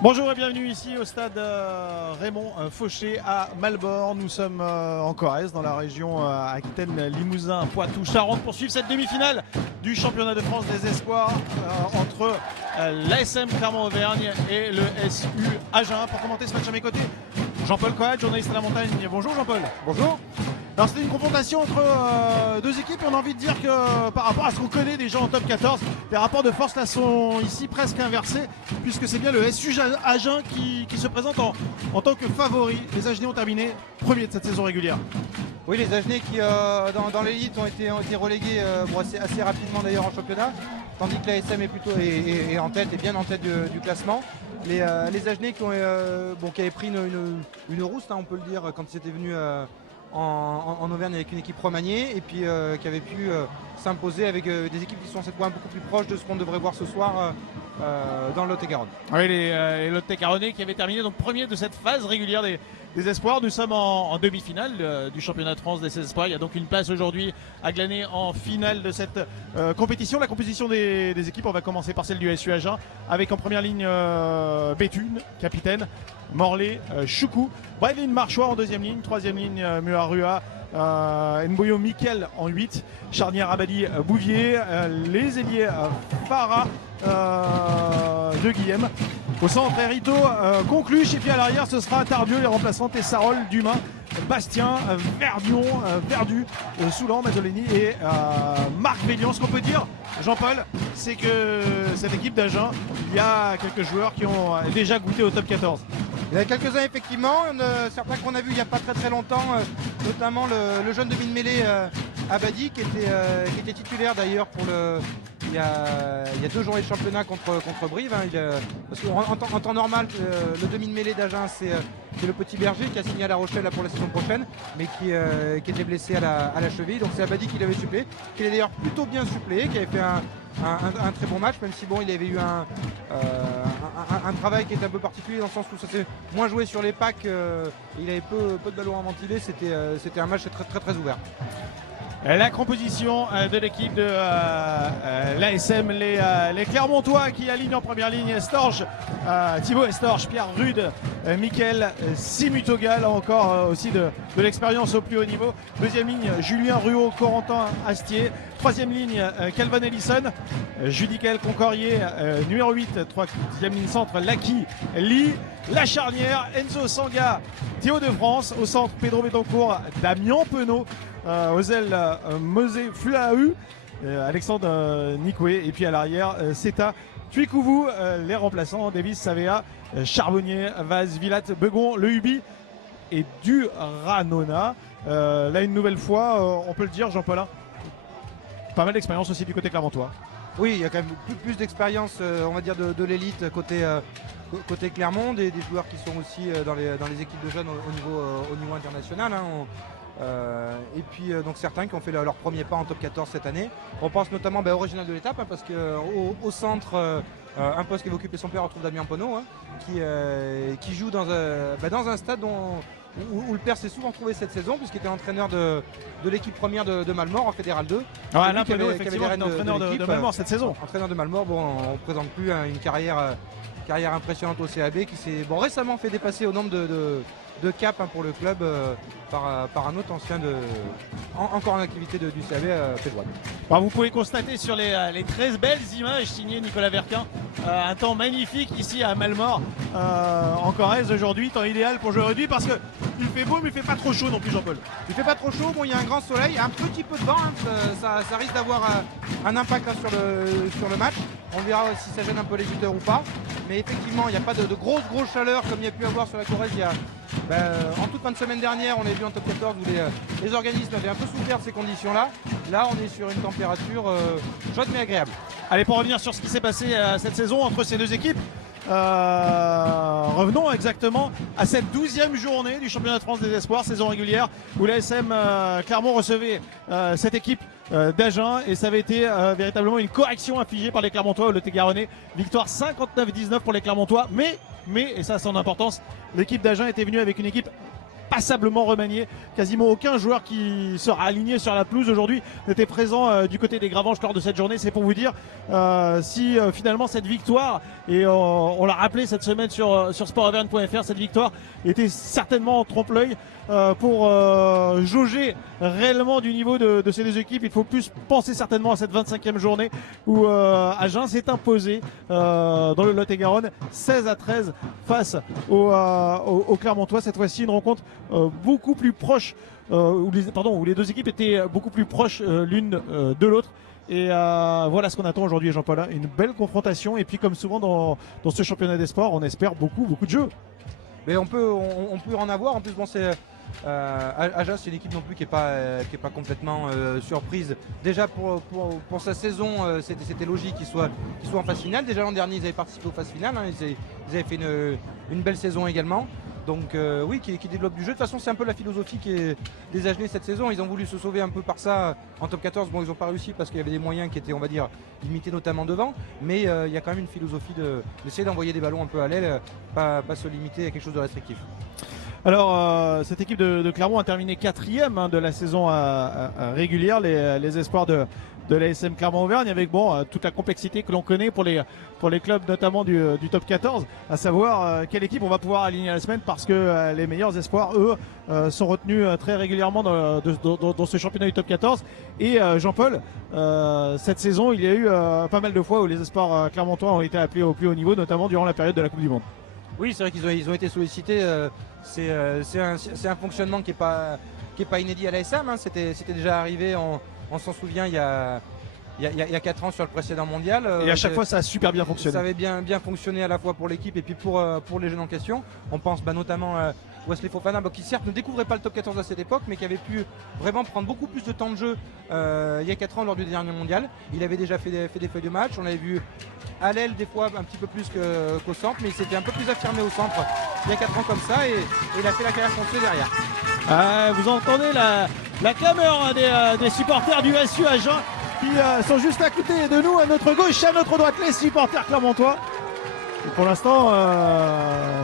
Bonjour et bienvenue ici au stade Raymond Fauché à Malborn. Nous sommes en Corrèze, dans la région Aquitaine, Limousin, Poitou, Charente, pour suivre cette demi-finale du championnat de France des espoirs entre l'ASM Clermont-Auvergne et le SU Agen. Pour commenter ce match à mes côtés, Jean-Paul Coat, journaliste à la montagne. Bonjour Jean-Paul. Bonjour. Alors c'était une confrontation entre deux équipes et on a envie de dire que par rapport à ce qu'on connaît déjà en top 14, les rapports de force là sont ici presque inversés, puisque c'est bien le SU Agen qui se présente en tant que favori. Les Agenais ont terminé premier de cette saison régulière. Oui, les Agenais qui dans l'élite ont été relégués assez rapidement d'ailleurs en championnat, tandis que l'ASM est en tête, est bien en tête du classement. Les Agenais qui avaient pris une rousse, hein, on peut le dire, quand ils étaient venus en Auvergne avec une équipe remaniée, et puis qui avait pu s'imposer avec des équipes qui sont cette fois beaucoup plus proches de ce qu'on devrait voir ce soir dans le Lot-et-Garonne. Oui, les Lot-et-Garonnais qui avaient terminé donc premier de cette phase régulière des espoirs. Nous sommes en demi-finale du championnat de France des espoirs. Il y a donc une place aujourd'hui à glaner en finale de cette compétition. La composition des équipes, on va commencer par celle du SU Agen, avec en première ligne Béthune, capitaine, Morlaix, Choukou, Bradley Marchois en deuxième ligne, troisième ligne Muarua, Nboyo Mikel en 8, charnière Abadi Bouvier, les ailiers Farah de Guillem. Au centre, Erito Concluche, et puis à l'arrière ce sera Tardieu, les remplaçants Tessarol, Dumas, Bastien, Verdion, Verdu, Soulan, Mazzolini et Marc Vélian. Ce qu'on peut dire, Jean-Paul, c'est que cette équipe d'Agen, il y a quelques joueurs qui ont déjà goûté au top 14. Il y en a quelques-uns effectivement, certains qu'on a vus il n'y a pas très longtemps, notamment le jeune demi-mêlée Abadi qui était titulaire d'ailleurs il y a 2 journées de championnat contre Brive, hein. Parce qu'en temps normal, le demi-mêlée d'Agen c'est le petit Berger qui a signé à La Rochelle là, pour la saison prochaine, mais qui était blessé à la cheville. Donc c'est Abadi qui l'avait suppléé, qui l'a d'ailleurs plutôt bien suppléé, qui avait fait un très bon match, même si bon, il avait eu un travail qui était un peu particulier dans le sens où ça s'est moins joué sur les packs, il avait peu de ballons à ventiler, c'était un match très ouvert. La composition de l'équipe de l'ASM, les Clermontois qui alignent en première ligne Estorge, Thibaut Estorge, Pierre Rude, Mickaël Simutoga, là encore aussi de l'expérience au plus haut niveau. Deuxième ligne, Julien Ruot, Corentin Astier. Troisième ligne, Calvin Ellison, Judicaël Concorier, numéro 8. Troisième ligne centre, Laki Lee. La charnière, Enzo Sanga, Théo de France. Au centre, Pedro Betancourt, Damien Penaud. Aux ailes, Mosé Fulahu, Alexandre Nikwe, et puis à l'arrière, Seta Tuikouvou, les remplaçants, Davis Savea, Charbonnier, Vaz, Villat, Begon, Le Hubi et Duranona. Là, une nouvelle fois, on peut le dire, Jean-Paulin, pas mal d'expérience aussi du côté clermontois. Oui, il y a quand même plus d'expérience, on va dire, de l'élite côté Clermont, des joueurs qui sont aussi dans les équipes de jeunes au niveau international, hein. Et puis donc certains qui ont fait leur premier pas en top 14 cette année. On pense notamment au original de l'étape, hein, parce qu'au centre, un poste qui va occuper son père, on retrouve Damien Penaud, hein, qui joue dans un stade où le père s'est souvent trouvé cette saison, puisqu'il était entraîneur de l'équipe première de Malmort en Fédéral 2. Alain Penaud, effectivement, est entraîneur de Malmort cette saison. Entraîneur de Malmort, bon, on ne présente plus une carrière impressionnante au CAB, qui s'est récemment fait dépasser au nombre de cap, hein, pour le club par un autre ancien encore en activité du CAB, Fédouane. Vous pouvez constater sur les très belles images signées Nicolas Verquin un temps magnifique ici à Malmort en Corrèze aujourd'hui, temps idéal pour jouer au rugby parce que il fait beau mais il fait pas trop chaud non plus, Jean-Paul. Il fait pas trop chaud, bon, il y a un grand soleil, un petit peu de vent, hein, ça risque d'avoir un impact, hein, sur le match. On verra si ça gêne un peu les buteurs ou pas, mais effectivement il n'y a pas de grosse chaleur comme il y a pu avoir sur la Corrèze en toute fin de semaine dernière. On a vu en top 14 où les organismes avaient un peu souffert de ces conditions-là. Là, on est sur une température chaude mais agréable. Allez, pour revenir sur ce qui s'est passé cette saison entre ces deux équipes, revenons exactement à cette 12e journée du championnat de France des espoirs, saison régulière, où l'ASM Clermont recevait cette équipe d'Agen, et ça avait été véritablement une correction infligée par les Clermontois au Lot-et-Garonnais. Victoire 59-19 pour les Clermontois, mais et ça a son importance, l'équipe d'Agen était venue avec une équipe passablement remanié. Quasiment aucun joueur qui sera aligné sur la pelouse aujourd'hui n'était présent du côté des Gravenges lors de cette journée. C'est pour vous dire si finalement cette victoire, et on l'a rappelé cette semaine sur sportauvergne.fr, cette victoire était certainement en trompe-l'œil. Pour jauger réellement du niveau de ces deux équipes, il faut plus penser certainement à cette 25e journée où Agen s'est imposé dans le Lot-et-Garonne 16-13 face au Clermontois. Cette fois-ci une rencontre beaucoup plus proche, où les deux équipes étaient beaucoup plus proches l'une de l'autre. Et voilà ce qu'on attend aujourd'hui, Jean-Paul, une belle confrontation. Et puis comme souvent dans ce championnat des sports, on espère beaucoup de jeux. Mais on peut en avoir. En plus, bon, Agen, c'est une équipe non plus qui est pas complètement surprise. Déjà pour sa saison, c'était logique qu'ils soient en phase finale. Déjà l'an dernier, ils avaient participé aux phases finales. Hein. Ils avaient fait une belle saison également. Donc oui, qui développe du jeu. De toute façon, c'est un peu la philosophie des Agenais cette saison. Ils ont voulu se sauver un peu par ça en top 14. Bon, ils n'ont pas réussi parce qu'il y avait des moyens qui étaient, on va dire, limités notamment devant. Mais il y a quand même une philosophie d'essayer d'envoyer des ballons un peu à l'aile, pas se limiter à quelque chose de restrictif. Alors, cette équipe de Clermont a terminé 4e de la saison régulière, les espoirs de l'ASM Clermont-Auvergne, avec toute la complexité que l'on connaît pour les clubs notamment du top 14, à savoir quelle équipe on va pouvoir aligner à la semaine, parce que les meilleurs espoirs, eux, sont retenus très régulièrement dans ce championnat du top 14. Et Jean-Paul, cette saison, il y a eu pas mal de fois où les espoirs clermontois ont été appelés au plus haut niveau, notamment durant la période de la Coupe du Monde. Oui, c'est vrai qu'ils ont été sollicités. C'est un fonctionnement qui est pas inédit à l'ASM. Hein. C'était déjà arrivé, on s'en souvient, il y a 4 ans sur le précédent mondial. Et à chaque fois, ça a super bien fonctionné. Ça avait bien fonctionné à la fois pour l'équipe et puis pour les jeunes en question. On pense notamment à Wesley Fofana, qui certes ne découvrait pas le top 14 à cette époque, mais qui avait pu vraiment prendre beaucoup plus de temps de jeu il y a 4 ans lors du dernier mondial. Il avait déjà fait des feuilles de match. On l'avait vu à l'aile des fois un petit peu plus qu'au centre, mais il s'était un peu plus affirmé au centre il y a 4 ans comme ça, et il a fait la carrière foncée derrière. Vous entendez la clameur des supporters du SU Agen qui sont juste à côté de nous, à notre gauche, à notre droite, les supporters clermontois. Et pour l'instant,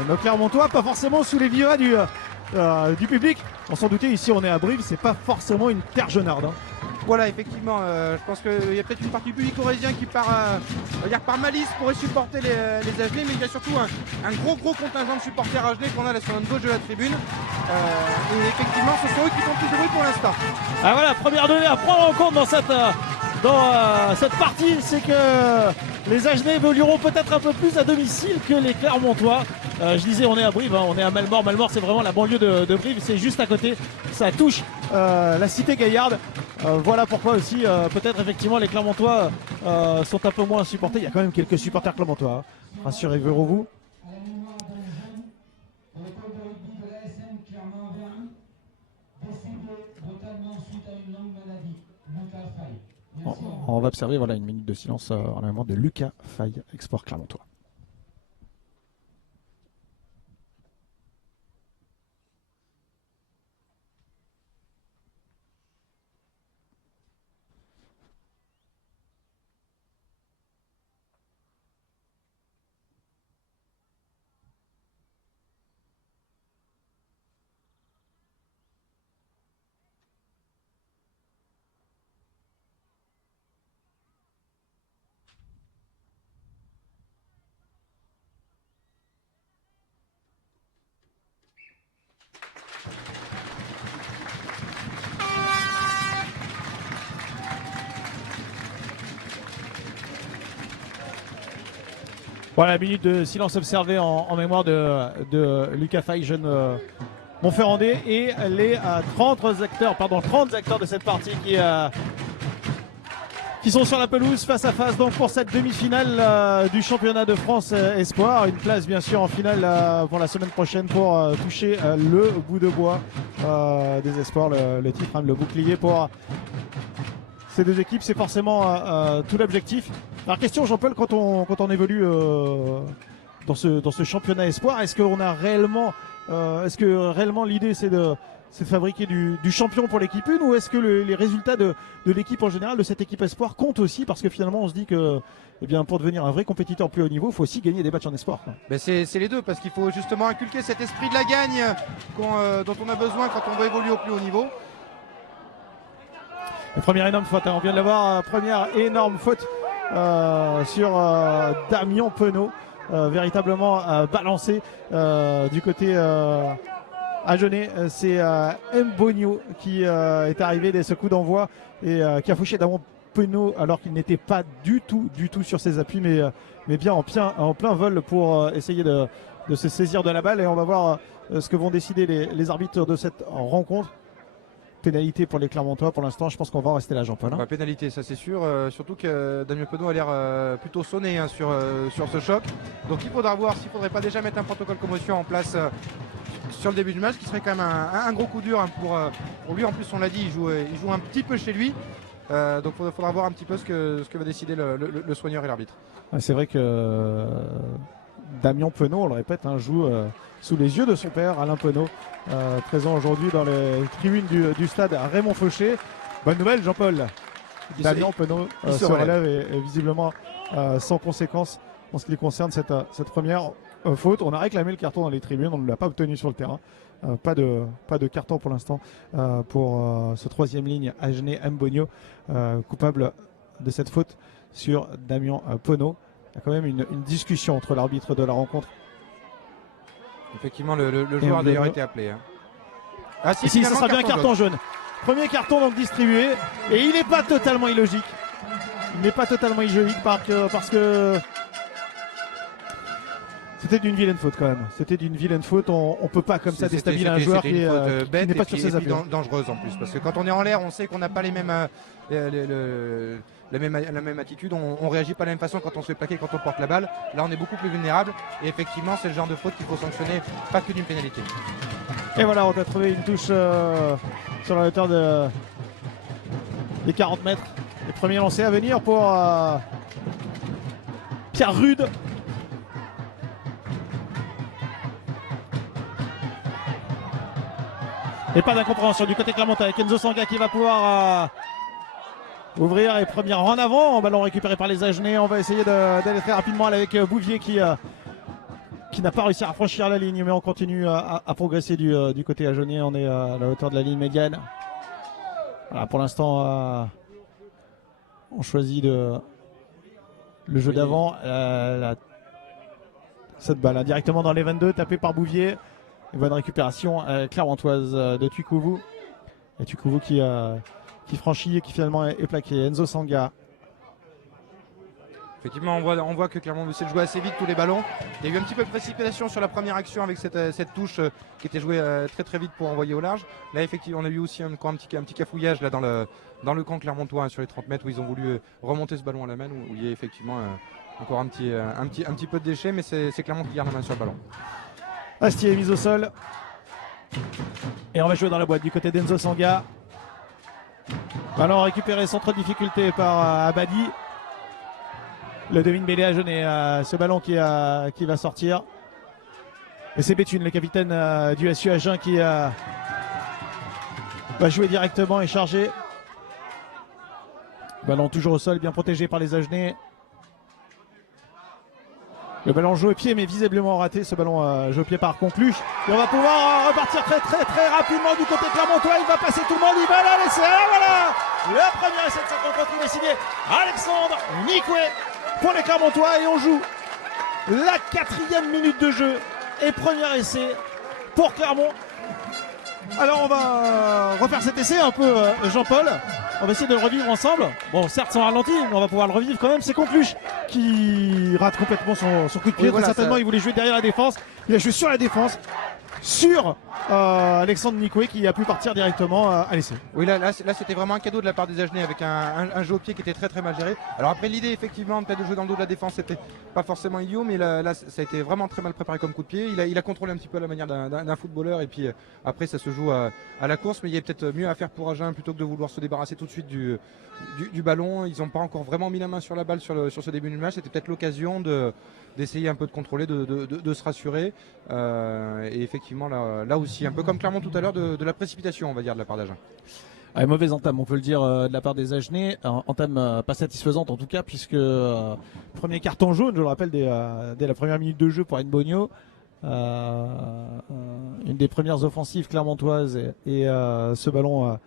nos Clermontois, pas forcément sous les vivas du public. On s'en doutait, ici on est à Brive, c'est pas forcément une terre jeunarde. Voilà, effectivement, je pense qu'il y a peut-être une partie du public corésien qui par malice pourrait supporter les Agenais, mais il y a surtout un gros contingent de supporters Agenais qu'on a là sur notre gauche de la tribune. Et effectivement, ce sont eux qui font plus de bruit pour l'instant. Ah voilà, première donnée à prendre en compte dans cette partie, c'est que les Agenais évolueront peut-être un peu plus à domicile que les Clermontois. Je disais, on est à Brive, on est à Malmort. Malmort, c'est vraiment la banlieue de Brive, c'est juste à côté. Ça touche la cité gaillarde. Voilà pourquoi aussi, peut-être effectivement, les Clermontois sont un peu moins supportés. Il y a quand même quelques supporters clermontois, hein. Rassurez-vous. On va observer une minute de silence en la mémoire de Lucas Faye, export clermontois. Voilà, minute de silence observé en mémoire de Lucas Faye, jeune Montferrandais, et les 30 acteurs de cette partie qui sont sur la pelouse face à face donc pour cette demi-finale du championnat de France Espoir. Une place bien sûr en finale pour la semaine prochaine pour toucher le bout de bois des Espoirs, le titre, le bouclier pour ces deux équipes, c'est forcément tout l'objectif. Alors question Jean-Paul, quand on évolue dans ce championnat Espoir, est-ce que réellement l'idée c'est c'est de fabriquer du champion pour l'équipe 1, ou est-ce que les résultats de l'équipe en général, de cette équipe espoir, comptent aussi, parce que finalement on se dit que eh bien, pour devenir un vrai compétiteur plus haut niveau, il faut aussi gagner des matchs en espoir. Ben c'est les deux, parce qu'il faut justement inculquer cet esprit de la gagne dont on a besoin quand on veut évoluer au plus haut niveau. La première énorme faute, on vient de l'avoir, première énorme faute sur Damien Penaud, véritablement balancé du côté Agenais. C'est Mbonio qui est arrivé dès ce coup d'envoi et qui a fauché Damien Penaud alors qu'il n'était pas du tout sur ses appuis, mais bien en plein vol pour essayer de se saisir de la balle. Et on va voir ce que vont décider les arbitres de cette rencontre. Pénalité pour les Clermontois pour l'instant, je pense qu'on va en rester là, Jean-Paul. Bah, pénalité, ça c'est sûr, surtout que Damien Penaud a l'air plutôt sonné sur ce choc. Donc il faudra voir s'il ne faudrait pas déjà mettre un protocole commotion en place sur le début du match, qui serait quand même un gros coup dur pour lui. En plus, on l'a dit, il joue un petit peu chez lui. Donc il faudra voir un petit peu ce que va décider le soigneur et l'arbitre. C'est vrai que Damien Penaud, on le répète, joue sous les yeux de son père, Alain Penaud, présent aujourd'hui dans les tribunes du stade Raymond Fauché. Bonne nouvelle, Jean-Paul. Damien Penaud se relève et visiblement sans conséquence en ce qui concerne cette première faute. On a réclamé le carton dans les tribunes, on ne l'a pas obtenu sur le terrain. Pas de carton pour l'instant pour ce troisième ligne Agenais Mbonio, coupable de cette faute sur Damien Penaud. Il y a quand même une discussion entre l'arbitre de la rencontre. Effectivement, le joueur a d'ailleurs été appelé. Ah si, ça sera bien un carton jaune. Premier carton donc distribué. Et il n'est pas totalement illogique. Il n'est pas totalement illogique parce que c'était d'une vilaine faute quand même. C'était d'une vilaine faute. On ne peut pas comme ça déstabiliser un joueur qui n'est pas sur ses appuis. Dangereuse en plus. Parce que quand on est en l'air, on sait qu'on n'a pas les mêmes... la même attitude, on réagit pas de la même façon quand on se fait plaquer, quand on porte la balle. Là on est beaucoup plus vulnérable et effectivement c'est le genre de faute qu'il faut sanctionner, pas que d'une pénalité. Et voilà, on a trouvé une touche sur la hauteur des 40 mètres. Les premiers lancers à venir pour Pierre Rude. Et pas d'incompréhension du côté Clermontois avec Enzo Sanga qui va pouvoir ouvrir et première en avant. Ballon récupéré par les Agenais. On va essayer d'aller très rapidement avec Bouvier qui n'a pas réussi à franchir la ligne, mais on continue à progresser du côté Agenais. On est à la hauteur de la ligne médiane. Voilà, pour l'instant, on choisit le jeu d'avant. Cette balle directement dans les 22, tapée par Bouvier. Une bonne récupération clermontoise de Tukouvou. Et Tukouvou qui franchit et qui finalement est plaqué. Enzo Sanga. Effectivement, on voit que Clermont essaie de jouer assez vite tous les ballons. Il y a eu un petit peu de précipitation sur la première action avec cette touche qui était jouée très vite pour envoyer au large. Là, effectivement, on a eu aussi un petit cafouillage là, dans le camp clermontois sur les 30 mètres où ils ont voulu remonter ce ballon à la main, où il y a effectivement encore un petit peu de déchets, mais c'est Clermont qui garde la main sur le ballon. Astier est mise au sol. Et on va jouer dans la boîte du côté d'Enzo Sanga. Ballon récupéré sans trop de difficulté par Abadi. Le demi-mêlée Agenais, ce ballon qui va sortir. Et c'est Béthune, le capitaine du SU Agen, qui va jouer directement et charger. Ballon toujours au sol, bien protégé par les Agenais. Le ballon joué au pied, mais visiblement raté. Ce ballon joué au pied par Conclu. Et on va pouvoir repartir très rapidement du côté Clermontois. Il va passer tout le monde. Il va la laisser. Voilà. Le premier essai de cette rencontre est décidé. Alexandre Nikwe pour les Clermontois. Et on joue la 4e minute de jeu. Et premier essai pour Clermont. Alors on va refaire cet essai un peu, Jean-Paul. On va essayer de le revivre ensemble. Bon, certes sans ralenti, mais on va pouvoir le revivre quand même. C'est Concluche qui rate complètement son coup de pied. Oui, voilà, certainement, il voulait jouer derrière la défense. Il a joué sur la défense, sur Alexandre Nikwe qui a pu partir directement à l'essai. Oui, là c'était vraiment un cadeau de la part des Agenais avec un jeu au pied qui était très mal géré. Alors après l'idée effectivement peut-être de jouer dans le dos de la défense c'était pas forcément idiot, mais là ça a été vraiment très mal préparé comme coup de pied. Il a contrôlé un petit peu à la manière d'un footballeur et puis après ça se joue à la course, mais il y a peut-être mieux à faire pour Agen plutôt que de vouloir se débarrasser tout de suite du ballon. Ils n'ont pas encore vraiment mis la main sur la balle sur ce début du match. C'était peut-être l'occasion d'essayer un peu de contrôler, de se rassurer et effectivement effectivement là aussi, un peu comme Clermont tout à l'heure, de la précipitation, on va dire, de la part d'Agen. Ouais, mauvaise entame, on peut le dire, de la part des Agenais. Entame pas satisfaisante en tout cas, puisque premier carton jaune, je le rappelle, dès la première minute de jeu pour Mbonio. Une des premières offensives clermontoises et ce ballon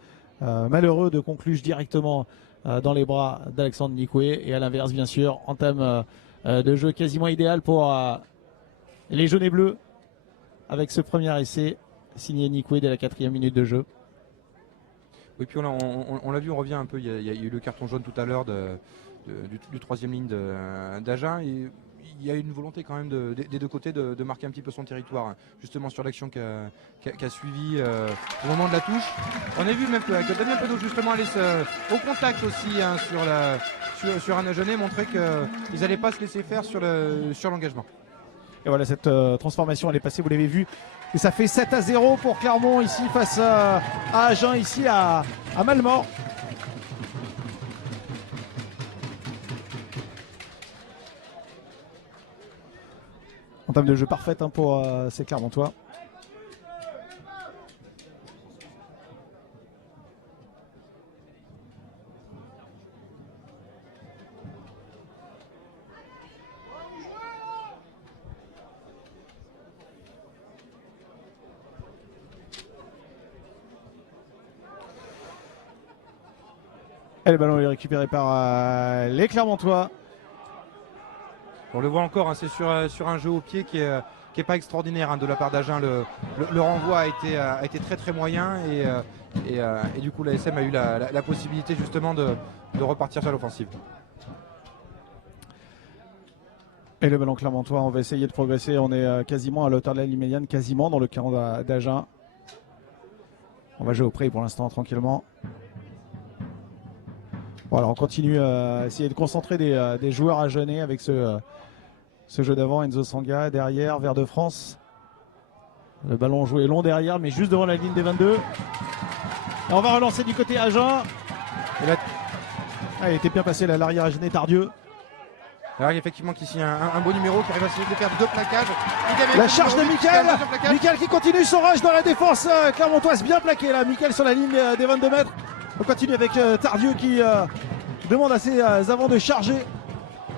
malheureux de Concluche directement dans les bras d'Alexandre Nikoué. Et à l'inverse, bien sûr, entame de jeu quasiment idéal pour les jaunes et bleus avec ce premier essai signé Nikoué dès la 4e minute de jeu. Oui, puis on l'a vu, on revient un peu. Il y a eu le carton jaune tout à l'heure du 3e ligne d'Agen. Il y a une volonté quand même des deux côtés de marquer un petit peu son territoire, justement sur l'action qu'a suivi au moment de la touche. On a vu même que Damien Penaud justement allait au contact aussi hein, sur un Agenais, montrer qu'ils n'allaient pas se laisser faire sur l'engagement. Et voilà, cette transformation elle est passée, vous l'avez vu. Et ça fait 7-0 pour Clermont ici face à Agen, ici à Malmort. Entame de jeu parfaite hein, pour ces Clermontois. Et le ballon est récupéré par les Clermontois. On le voit encore, hein, c'est sur un jeu au pied qui est pas extraordinaire hein, de la part d'Agen. Le renvoi a été très très moyen et du coup l'ASM a eu la possibilité justement de repartir sur l'offensive. Et le ballon clermontois, on va essayer de progresser. On est quasiment à la hauteur de la ligne médiane, quasiment dans le camp d'Agen. On va jouer au près pour l'instant tranquillement. Voilà, on continue à essayer de concentrer des joueurs agenais avec ce jeu d'avant. Enzo Sanga derrière, Vert de France. Le ballon joué long derrière, mais juste devant la ligne des 22. Et on va relancer du côté Agen. Il était bien passé là, l'arrière agenais Tardieu. Alors il y a effectivement ici un beau numéro qui arrive à de faire 2 plaquages. La charge de Mickaël. Mickaël qui continue son rush dans la défense clermontoise, bien plaqué là. Mickaël sur la ligne des 22 mètres. On continue avec Tardieu qui demande à ses avants de charger.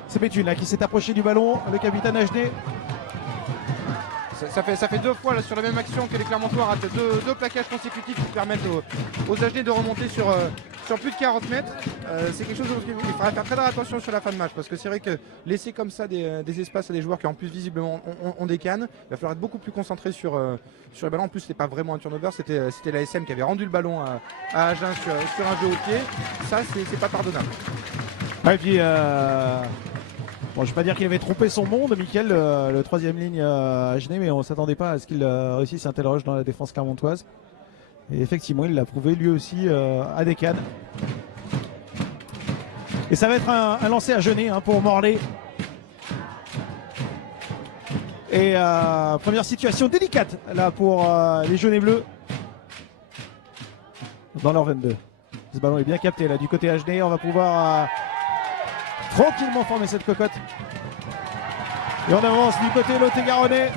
C'est Béthune là qui s'est approché du ballon, le capitaine Agenais. Ça fait 2 fois là, sur la même action que les Clermontois ratent deux plaquages consécutifs qui permettent aux Agenais de remonter sur plus de 40 mètres. C'est quelque chose qu'il faudra faire très attention sur la fin de match, parce que c'est vrai que laisser comme ça des espaces à des joueurs qui en plus visiblement ont des cannes, il va falloir être beaucoup plus concentré sur les ballons. En plus c'était pas vraiment un turnover, c'était l'ASM qui avait rendu le ballon à Agen sur un jeu au pied. Ça c'est pas pardonnable. Et puis bon, je ne vais pas dire qu'il avait trompé son monde, Mickaël, le 3e ligne Agenais, mais on ne s'attendait pas à ce qu'il réussisse un tel rush dans la défense clermontoise. Et effectivement, il l'a prouvé lui aussi à des cannes. Et ça va être un lancer agenais hein, pour Morlaix. Et première situation délicate là pour les jaunes et bleus dans leur 22. Ce ballon est bien capté là du côté Agenais. On va pouvoir tranquillement former cette cocotte. Et on avance du côté Lot-et-Garonnais.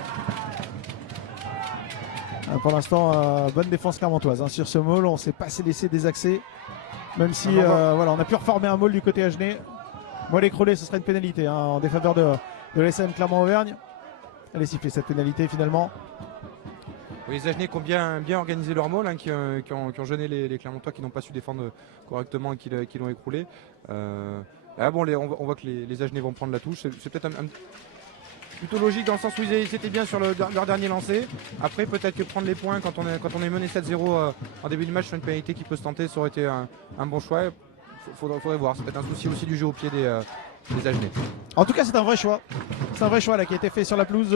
Pour l'instant, bonne défense clermontoise hein, sur ce maul. On ne s'est pas laissé désaxer. Même si voilà, on a pu reformer un maul du côté Agenais. Maul écroulé, ce serait une pénalité hein, en défaveur de l'SM Clermont-Auvergne. Elle est sifflée cette pénalité finalement. Oui, les Agenais qui ont bien organisé leur maul, hein, qui ont gêné les Clermontois qui n'ont pas su défendre correctement et qui l'ont écroulé. Bon, on voit que les Agenais vont prendre la touche. C'est peut-être plutôt logique dans le sens où ils étaient bien sur leur dernier lancé. Après, peut-être que prendre les points quand on est mené 7-0 en début de match sur une pénalité qui peut se tenter, ça aurait été un bon choix. Faudrait voir. C'est peut-être un souci aussi du jeu au pied des Agenais. En tout cas, c'est un vrai choix. C'est un vrai choix là, qui a été fait sur la pelouse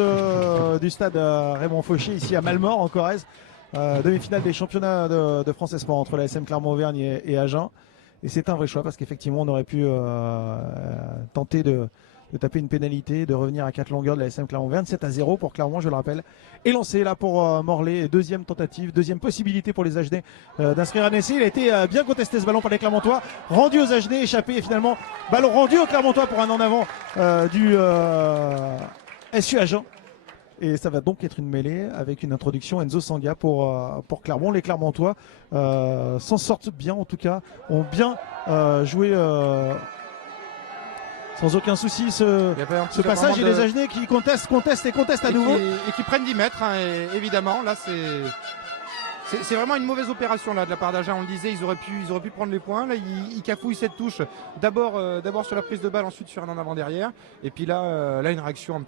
du stade Raymond Fauché, ici à Malmort, en Corrèze. Demi-finale des championnats de France Espoir entre la SM Clermont-Auvergne et Agen. Et c'est un vrai choix parce qu'effectivement, on aurait pu tenter de taper une pénalité, de revenir à 4 longueurs de la SM Clermont-Auvergne. 7-0 pour Clermont, je le rappelle. Et lancé là pour Morlaix. Deuxième tentative, deuxième possibilité pour les Agenais d'inscrire un essai. Il a été bien contesté ce ballon par les Clermontois. Rendu aux Agenais, échappé et finalement ballon rendu aux Clermontois pour un en avant du SU Agen. Et ça va donc être une mêlée avec une introduction Enzo Sanga pour Clermont. Les Clermontois s'en sortent bien en tout cas, ont bien joué sans aucun souci ce passage. Et les Agenais qui contestent à nouveau. Et qui prennent 10 mètres, hein, évidemment. Là, c'est vraiment une mauvaise opération là, de la part d'Agen. On le disait, ils auraient pu prendre les points. Là, ils cafouillent cette touche. D'abord sur la prise de balle, ensuite sur un en avant derrière. Et puis là, une réaction un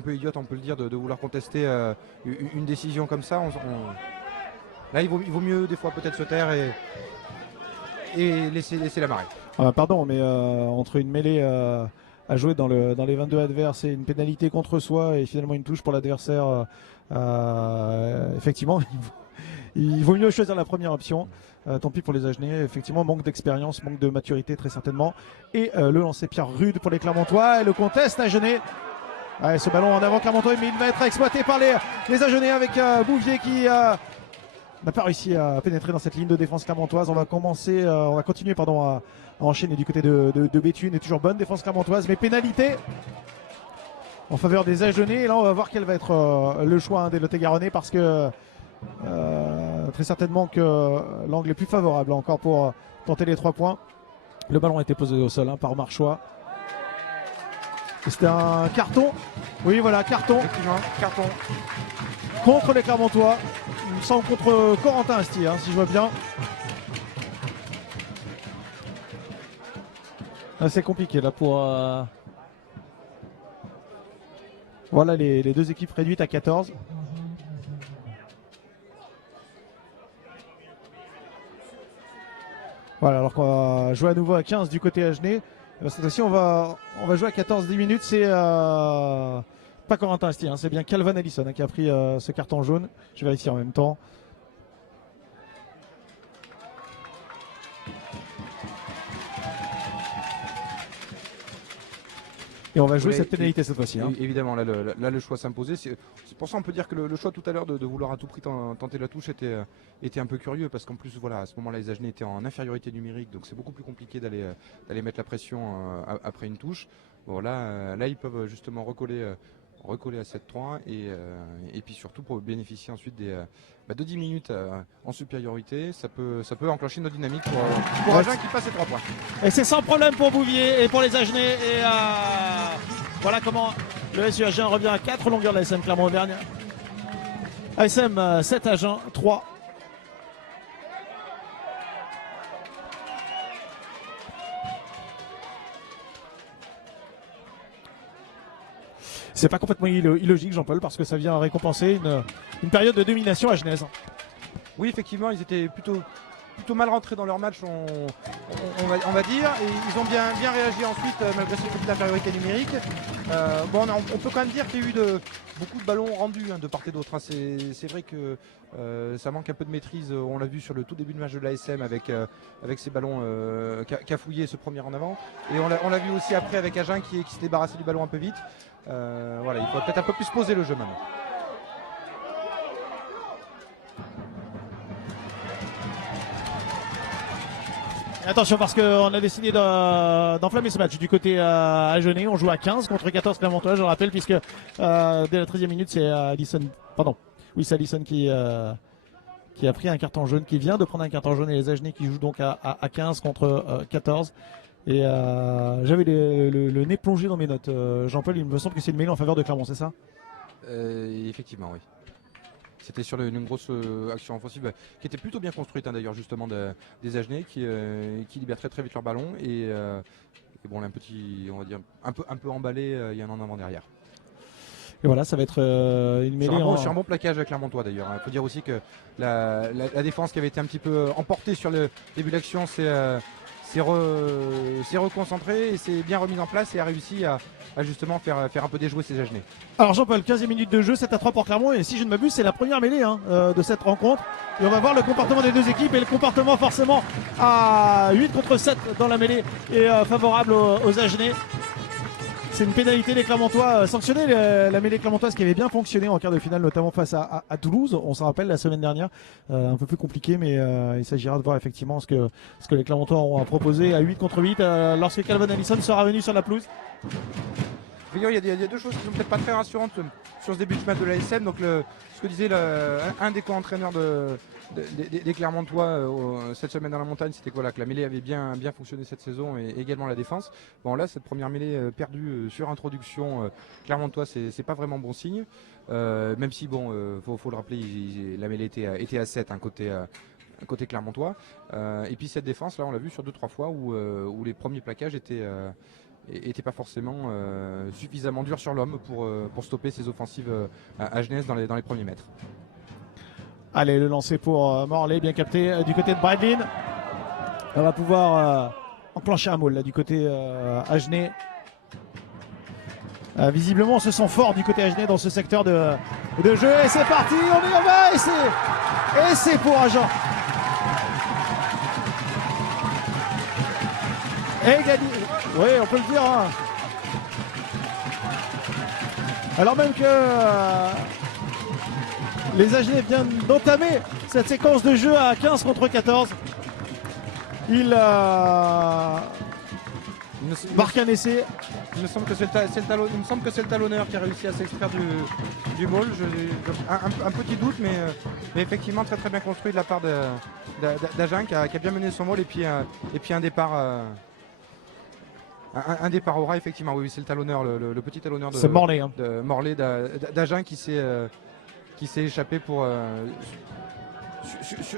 peu idiote, on peut le dire, de vouloir contester une décision comme ça. Là, il vaut mieux des fois peut-être se taire et laisser la marée. Pardon, mais entre une mêlée à jouer dans les 22 adverses et une pénalité contre soi et finalement une touche pour l'adversaire, effectivement, il vaut mieux choisir la première option. Tant pis pour les Agenais, effectivement, manque d'expérience, manque de maturité très certainement. Et le lancer Pierre Rude pour les Clermontois et le conteste Agenais. Ouais, ce ballon en avant Clermontois, mais il va être exploité par les Agenais avec Bouvier qui n'a pas réussi à pénétrer dans cette ligne de défense clermontoise. On va continuer à enchaîner du côté de Béthune. Et toujours bonne défense clermontoise, mais pénalité en faveur des Agenais. Et là, on va voir quel va être le choix des Lot-et-Garonnais, parce que très certainement que l'angle est plus favorable encore pour tenter les 3 points. Le ballon a été posé au sol par Marchois. C'était un carton. Oui, voilà, carton. Carton. Contre les Clermontois. Il me semble contre Corentin Asti, si je vois bien. C'est compliqué là pour... Voilà les deux équipes réduites à 14. Voilà, alors qu'on va jouer à nouveau à 15 du côté Agenais. Cette fois-ci, on va jouer à 14-10 minutes. C'est pas Corentin Asti, c'est bien Calvin Allison qui a pris ce carton jaune. Je vérifie en même temps. Et on va jouer cette pénalité cette fois-ci. Évidemment, là le choix s'imposait. C'est pour ça on peut dire que le choix tout à l'heure de vouloir à tout prix tenter la touche était un peu curieux, parce qu'en plus voilà, à ce moment-là les Agenais étaient en infériorité numérique, donc c'est beaucoup plus compliqué d'aller mettre la pression après une touche. Bon, là ils peuvent justement recoller à 7-3 et puis surtout pour bénéficier ensuite de 10 minutes en supériorité. Ça peut enclencher une dynamique pour Agen qui passe les 3 points. Et c'est sans problème pour Bouvier et pour les Agenais. Et voilà comment le SU Agen revient à 4 longueurs de la SM Clermont-Auvergne. ASM 7 Agen 3. C'est pas complètement illogique, Jean-Paul, parce que ça vient récompenser une période de domination agenaise. Oui, effectivement, ils étaient plutôt mal rentrés dans leur match, on va dire, et ils ont bien réagi ensuite malgré cette petite infériorité numérique. On peut quand même dire qu'il y a eu beaucoup de ballons rendus de part et d'autre. C'est vrai que ça manque un peu de maîtrise. On l'a vu sur le tout début de match de l'ASM avec ces ballons cafouillés, ce premier en avant, et on l'a vu aussi après avec Agen qui s'est débarrassé du ballon un peu vite. Voilà, il faut peut-être un peu plus poser le jeu maintenant. Attention, parce qu'on a décidé d'enflammer ce match du côté Agenais. On joue à 15 contre 14 Clermontois, je le rappelle, puisque dès la 13e minute, c'est Allison. Pardon. Oui, c'est Allison qui a pris un carton jaune, qui vient de prendre un carton jaune, et les Agenais qui jouent donc à 15 contre 14. Et j'avais le nez plongé dans mes notes. Jean-Paul, il me semble que c'est une mêlée en faveur de Clermont, c'est ça? Effectivement, oui. C'était sur une grosse action offensive qui était plutôt bien construite d'ailleurs, justement, des Agenais qui libèrent très vite leur ballon et bon, un petit, on va dire, un peu emballé, il y a un en avant derrière. Et voilà, ça va être une mêlée. Sur un bon plaquage avec Clermontois d'ailleurs. Il faut dire aussi que la défense qui avait été un petit peu emportée sur le début de l'action s'est reconcentrée et s'est bien remise en place et a réussi à justement faire un peu déjouer ces Agenais. Alors Jean-Paul, 15e minute de jeu, 7-3 pour Clermont, et si je ne m'abuse, c'est la première mêlée de cette rencontre. Et on va voir le comportement des deux équipes, et le comportement forcément à 8 contre 7 dans la mêlée est favorable aux Agenais. C'est une pénalité des Clermontois sanctionnée, la mêlée clermontoise qui avait bien fonctionné en quart de finale, notamment face à Toulouse. On s'en rappelle la semaine dernière, un peu plus compliqué, mais il s'agira de voir effectivement ce que les Clermontois ont proposé à 8 contre 8 lorsque Calvin Allison sera venu sur la pelouse. il y a deux choses qui sont peut-être pas très rassurantes sur ce début de match de l'ASM. Donc ce que disait un des co-entraîneurs des Clermontois cette semaine dans la montagne, c'était que la mêlée avait bien fonctionné cette saison et également la défense. Bon là, cette première mêlée perdue sur introduction Clermontois, c'est pas vraiment bon signe. Même si bon, faut le rappeler, la mêlée était à 7 côté Clermontois. Et puis cette défense, là, on l'a vu sur 2-3 fois où les premiers plaquages étaient pas forcément suffisamment durs sur l'homme pour stopper ces offensives à Genèse dans les premiers mètres. Allez, le lancer pour Morley, bien capté du côté de Bradlin. On va pouvoir enclencher un maul là du côté Agenais. Visiblement, on se sent fort du côté Agenais dans ce secteur de jeu. Et c'est parti, on y va et c'est pour Agen. Et gagné. Oui, on peut le dire. Hein. Alors même que les Agenais viennent d'entamer cette séquence de jeu à 15 contre 14. Il marque un essai. Il me semble que c'est le talonneur qui a réussi à s'extraire du maul. Un petit doute, mais effectivement très très bien construit de la part d'Agen qui a bien mené son maul et puis un départ. Un départ au ras, effectivement. Oui, c'est le talonneur, le petit talonneur de Morley, hein. Morley d'Agen qui s'est échappé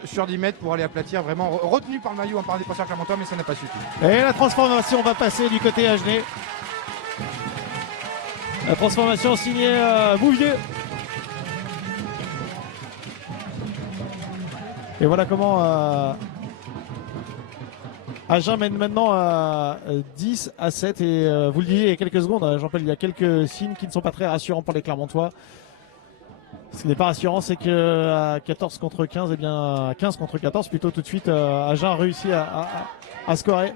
sur 10 mètres pour aller aplatir, vraiment retenu par le maillot par un défenseur clermontois, mais ça n'a pas suffi. Et la transformation va passer du côté Agenais. La transformation signée Bouvier. Et voilà comment Agen mène maintenant à 10-7 et vous le disiez il y a quelques secondes, Jean-Paul, il y a quelques signes qui ne sont pas très rassurants pour les Clermontois. Ce qui n'est pas rassurant, c'est qu'à 14 contre 15, et bien à 15 contre 14 plutôt tout de suite, Agen a réussi à scorer.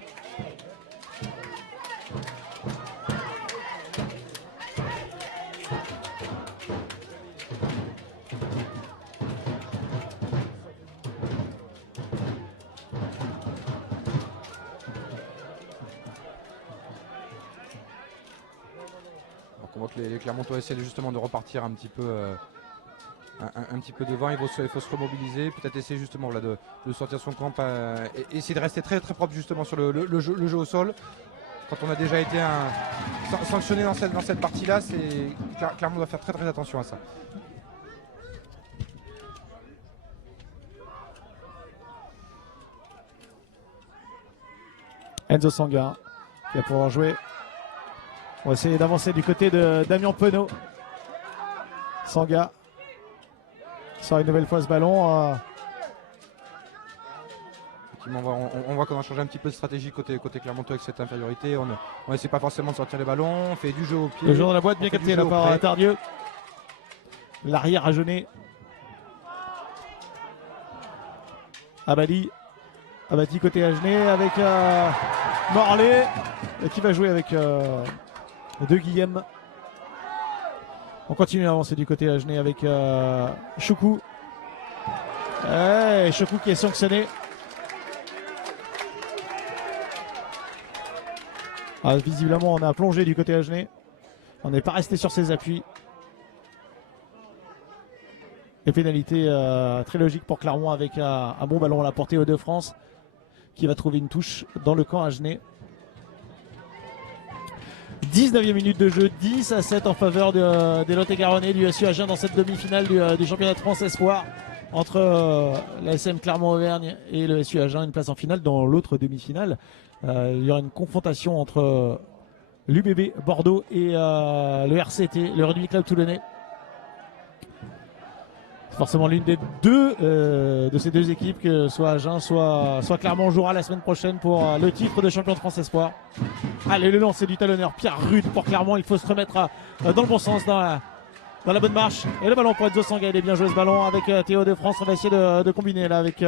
On voit que les Clermontois essaient justement de repartir un petit peu devant. Il faut se remobiliser, peut-être essayer justement là, de sortir son camp, et essayer de rester très très propre justement sur le jeu au sol. Quand on a déjà été sanctionné dans cette partie-là, Clermont doit faire très très attention à ça. Enzo Sanga qui va pouvoir jouer. On va essayer d'avancer du côté de Damien Penaud. Sanga sort une nouvelle fois ce ballon. On voit qu'on a changé un petit peu de stratégie côté Clermontois avec cette infériorité. On n'essaie pas forcément de sortir les ballons, on fait du jeu au pied. Le jeu dans la boîte, bien capté là par Tardieu. L'arrière agenais. Abadi côté Agenais avec Morley qui va jouer avec De Guillem. On continue à avancer du côté Agenais avec Choukou. Choukou qui est sanctionné. Visiblement on a plongé du côté Agenais. On n'est pas resté sur ses appuis. Et pénalité très logique pour Clermont avec un bon ballon à la portée aux Deux-France qui va trouver une touche dans le camp Agenais. 19e minute de jeu, 10-7 en faveur des Lot-et-Garonnais du SU Agen dans cette demi-finale du championnat de France Espoir entre l'ASM Clermont-Auvergne et le SU Agen. Une place en finale. Dans l'autre demi-finale, il y aura une confrontation entre l'UBB Bordeaux et le RCT, le Rugby Club Toulonnais. Forcément l'une des deux de ces deux équipes, que soit Agen, soit Clermont, jouera la semaine prochaine pour le titre de champion de France Espoir. Allez, le lancer du talonneur Pierre Rude pour Clermont. Il faut se remettre dans le bon sens, dans la bonne marche. Et le ballon pour Enzo Sanga. Il est bien joué ce ballon avec Théo de France. On va essayer de combiner là avec...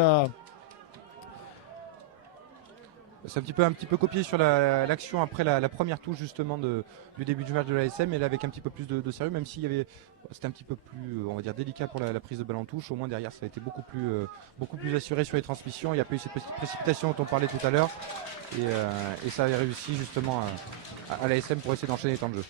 C'est un petit peu copié sur l'action après la première touche justement du début du match de l'ASM, et là avec un petit peu plus de sérieux, même s'il y avait, c'était un petit peu plus, on va dire, délicat pour la prise de balle en touche. Au moins derrière ça a été beaucoup plus assuré sur les transmissions. Il n'y a pas eu cette petite précipitation dont on parlait tout à l'heure, et ça avait réussi justement à l'ASM pour essayer d'enchaîner les temps de jeu.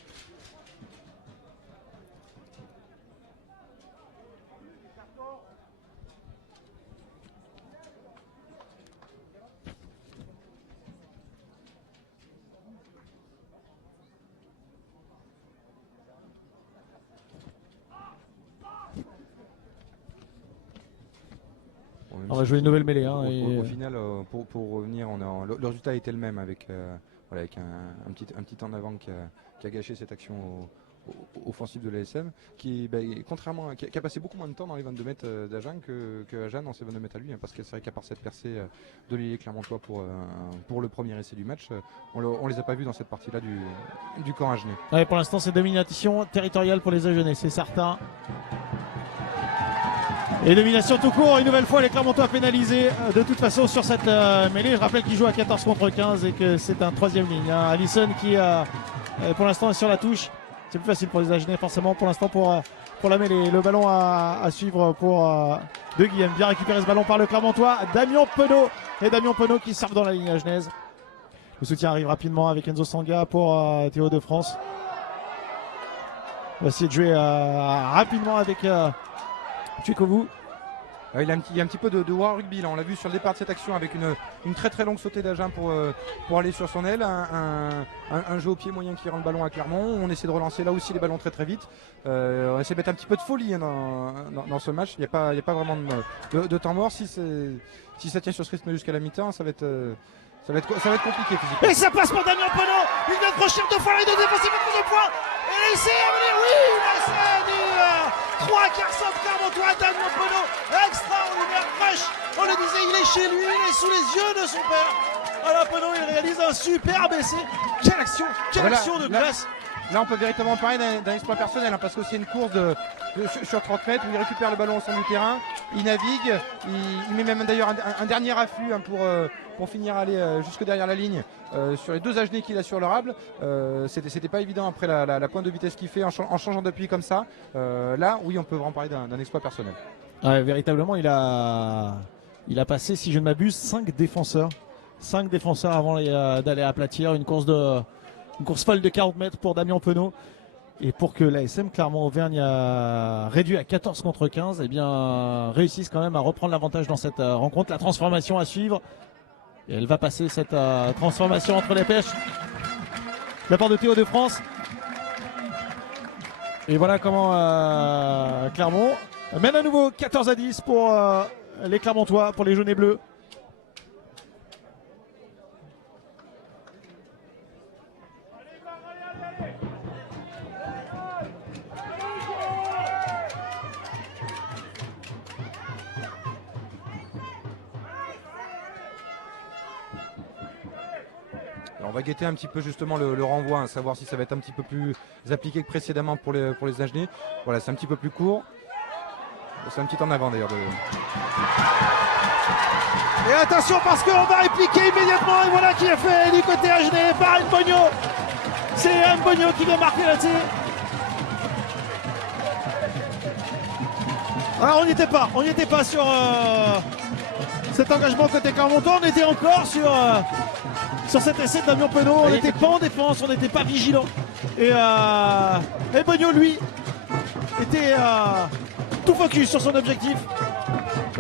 On va jouer une nouvelle mêlée. Hein, au final, pour revenir, le résultat était le même avec, voilà, avec un petit en avant qui a gâché cette action offensive de l'ASM, qui a passé beaucoup moins de temps dans les 22 mètres d'Agen que Agen dans ses 22 mètres à lui, hein, parce que c'est vrai qu'à part cette percée de l'ailier clermontois pour le premier essai du match, on les a pas vus dans cette partie-là du camp agenais. Ouais, pour l'instant, c'est domination territoriale pour les Agenais, c'est certain. Et domination tout court, une nouvelle fois les Clermontois pénalisés de toute façon sur cette mêlée. Je rappelle qu'ils jouent à 14 contre 15 et que c'est un troisième ligne. Hein. Allison qui pour l'instant est sur la touche. C'est plus facile pour les Agenais forcément pour l'instant pour la mêlée. Le ballon à suivre pour De Guillaume. Bien récupéré ce ballon par le Clermontois. Damien Penaud et Damien Penaud qui servent dans la ligne agenaise. Le soutien arrive rapidement avec Enzo Sanga pour Théo de France. On va essayer de jouer rapidement avec Tchekovou. Il y a un petit peu de war rugby là. On l'a vu sur le départ de cette action avec une très très longue sautée d'Agen pour aller sur son aile, un jeu au pied moyen qui rend le ballon à Clermont. On essaie de relancer là aussi les ballons très très vite. On essaie de mettre un petit peu de folie hein, dans ce match. Il n'y a pas vraiment de temps mort. Si ça tient sur ce rythme jusqu'à la mi-temps, ça va être compliqué physiquement. Et ça passe pour Damien Penaud. Il vient de franchir deux fois les deux défensifs à 12 points. Et l'essai à venir, oui, l'essai du 3 quarts centre Clermontois, Damien Penaud. Extraordinaire rush. On le disait, il est chez lui, il est sous les yeux de son père. Alain Penaud, il réalise un superbe essai. Quelle action de classe. Là, on peut véritablement parler d'un exploit personnel, hein, parce que c'est une course sur 30 mètres où il récupère le ballon au centre du terrain, il navigue, il met même d'ailleurs un dernier afflux hein, pour finir à aller jusque derrière la ligne sur les deux Agenais qu'il a sur le rable. C'était pas évident après la pointe de vitesse qu'il fait en changeant d'appui comme ça. Là, oui, on peut vraiment parler d'un exploit personnel. Ouais, véritablement, il a passé, si je ne m'abuse, 5 défenseurs. 5 défenseurs avant d'aller aplatir une course folle de 40 mètres pour Damien Penaud. Et pour que l'ASM Clermont-Auvergne a réduit à 14 contre 15, eh bien, réussissent quand même à reprendre l'avantage dans cette rencontre. La transformation à suivre. Et elle va passer cette transformation entre les pêches. De la part de Théo de France. Et voilà comment Clermont mène à nouveau 14-10 pour les Clermontois, pour les jaunes et bleus. On va guetter un petit peu justement le renvoi, hein, savoir si ça va être un petit peu plus appliqué que précédemment pour les Agenais. Voilà, c'est un petit peu plus court. C'est un petit en avant d'ailleurs. Et attention parce qu'on va répliquer immédiatement. Et voilà qui est fait du côté Agenais par Mbogno. C'est Mbogno qui vient marquer là-dessus. Alors on n'y était pas sur cet engagement côté Clermontois. On était encore sur cet essai de Damien Penaud. On n'était pas en défense, on n'était pas vigilant. Et Mbogno, lui, était tout focus sur son objectif.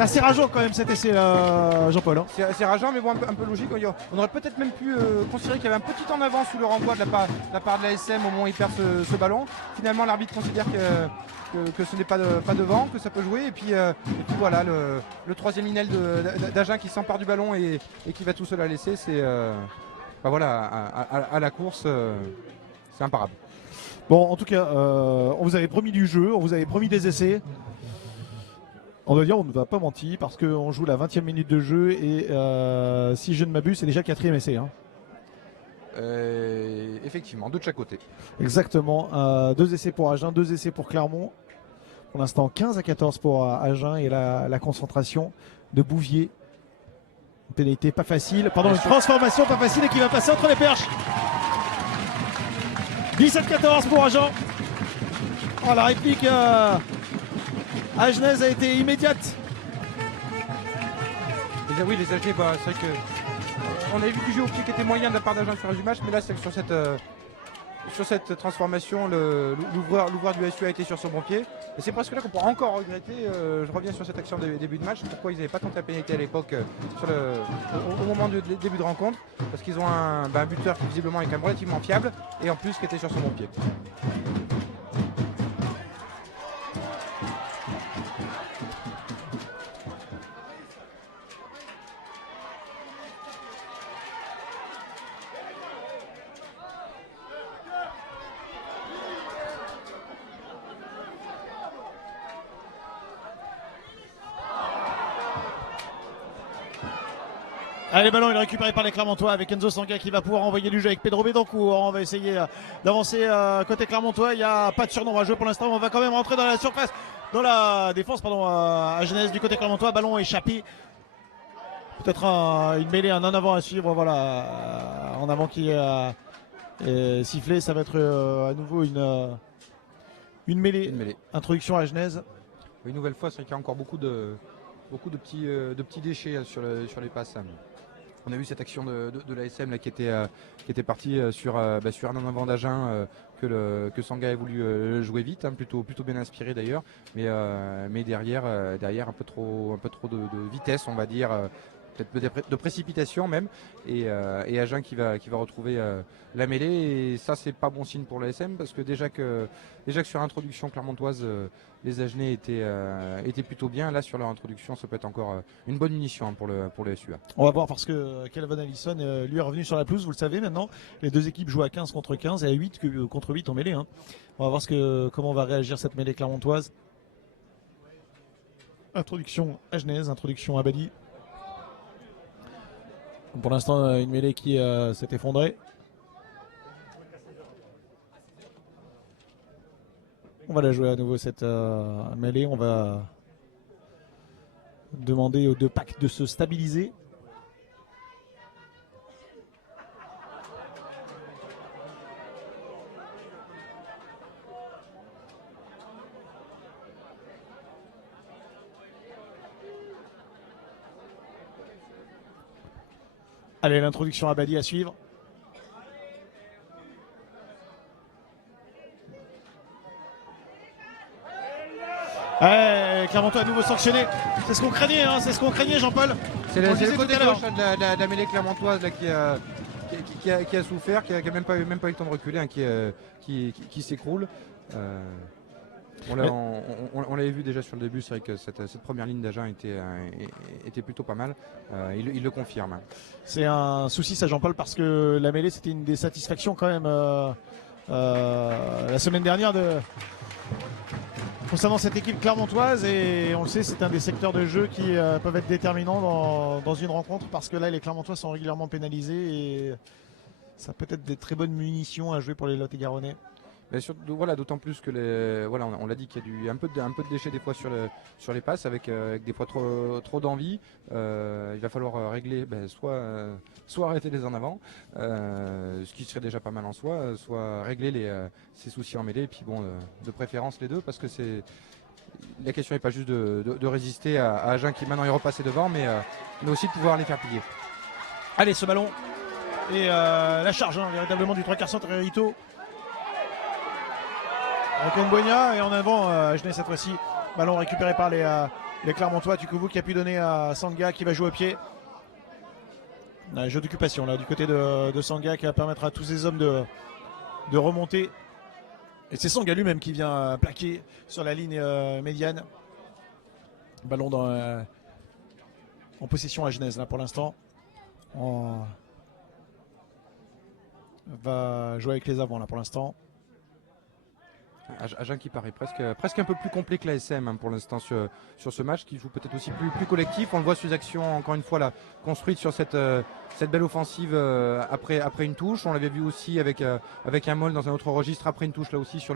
C'est rageant quand même cet essai, Jean-Paul. Hein. C'est rageant, mais bon, un peu logique. On aurait peut-être même pu considérer qu'il y avait un petit en avant sous le renvoi de la part de l'ASM au moment où il perd ce ballon. Finalement, l'arbitre considère que ce n'est pas devant, que ça peut jouer. Et puis voilà, le troisième Linel d'Agen qui s'empare du ballon et qui va tout seul la laisser. C'est voilà, à la course, c'est imparable. Bon, en tout cas, on vous avait promis du jeu, on vous avait promis des essais. On doit dire, on ne va pas mentir parce qu'on joue la 20e minute de jeu et si je ne m'abuse, c'est déjà le 4e essai. Hein. Effectivement, deux de chaque côté. Exactement. 2 essais pour Agen, 2 essais pour Clermont. Pour l'instant, 15-14 pour Agen et la concentration de Bouvier. Une pénalité pas facile. Pardon, une transformation pas facile et qui va passer entre les perches. 17-14 pour Agen. Oh, la réplique agenaise a été immédiate. Oui, les Agenais, c'est vrai que on avait vu du jeu au pied qui était moyen de la part d'Agen sur le match, mais là c'est sur cette transformation, l'ouvreur du SU a été sur son bon pied. Et c'est presque là qu'on pourra encore regretter, je reviens sur cette action de début de match, pourquoi ils n'avaient pas tenté la pénalité à l'époque au moment du début de rencontre, parce qu'ils ont un buteur qui visiblement est quand même relativement fiable, et en plus qui était sur son bon pied. Allez, ballon, il est récupéré par les Clermontois avec Enzo Sanga qui va pouvoir envoyer du jeu avec Pedro Bédancourt. On va essayer d'avancer côté Clermontois. Il n'y a pas de surnombre à jouer pour l'instant. On va quand même rentrer dans la surface, dans la défense, pardon, à Genèse du côté Clermontois. Ballon échappé. Peut-être une mêlée, un en avant à suivre. Voilà, en avant qui est sifflé. Ça va être à nouveau une mêlée. Introduction à Genèse. Une nouvelle fois, c'est vrai qu'il y a encore beaucoup de petits déchets sur les passes. On a vu cette action de l'ASM là, qui était partie sur un en avant d'Agen que Sanga a voulu jouer vite, hein, plutôt bien inspiré d'ailleurs, mais derrière un peu trop de vitesse, on va dire. Peut-être de précipitation même, et Agen qui va retrouver la mêlée, et ça c'est pas bon signe pour l'ASM parce que déjà que sur l'introduction clermontoise les Agenais étaient plutôt bien. Là sur leur introduction ça peut être encore une bonne munition, hein, pour le SUA. On va voir parce que Kelvin Allison lui est revenu sur la pelouse, vous le savez maintenant, les deux équipes jouent à 15 contre 15 et à 8 contre 8 en mêlée, hein. On va voir comment va réagir cette mêlée clermontoise. Introduction à Genèse, introduction à Badi. Pour l'instant, une mêlée qui s'est effondrée. On va la jouer à nouveau cette mêlée. On va demander aux deux packs de se stabiliser. Allez, l'introduction à Badi à suivre. Clermontois à nouveau sanctionné. C'est ce qu'on craignait, hein, Jean-Paul. C'est le côté gauche de la mêlée clermontoise là, qui a souffert, qui a même pas eu le temps de reculer, hein, qui s'écroule. On l'avait vu déjà sur le début, c'est vrai que cette première ligne d'Agen était plutôt pas mal. Il le confirme, hein. C'est un souci ça, Jean-Paul, parce que la mêlée c'était une des satisfactions quand même la semaine dernière concernant cette équipe clermontoise, et on le sait, c'est un des secteurs de jeu qui peuvent être déterminants dans une rencontre, parce que là les Clermontois sont régulièrement pénalisés et ça peut être des très bonnes munitions à jouer pour les Lot-et-Garonnais. Mais voilà, d'autant plus que on l'a dit qu'il y a un peu de déchets des fois sur les passes, avec des fois trop d'envie. Il va falloir régler, soit arrêter les en avant, ce qui serait déjà pas mal en soi, soit régler ces soucis en mêlée, et puis bon, de préférence les deux, parce que la question n'est pas juste de résister à Agen qui maintenant est repassé devant, mais aussi de pouvoir les faire plier. Allez, ce ballon et la charge, hein, véritablement du 3/4 centre et Rito. Avec Mbonia et en avant Genèse cette fois-ci. Ballon récupéré par les Clermontois. Tukouvou qui a pu donner à Sanga qui va jouer au pied. Jeu d'occupation là du côté de Sanga qui va permettre à tous ces hommes de remonter. Et c'est Sanga lui-même qui vient plaquer sur la ligne médiane. Ballon en possession à Genèse là pour l'instant. On va jouer avec les avants là pour l'instant. Agen qui paraît presque un peu plus complet que l'ASM, hein, pour l'instant sur ce match, qui joue peut-être aussi plus collectif. On le voit sur les actions, encore une fois là, construites sur cette belle offensive après une touche. On l'avait vu aussi avec un Moll dans un autre registre après une touche là aussi sur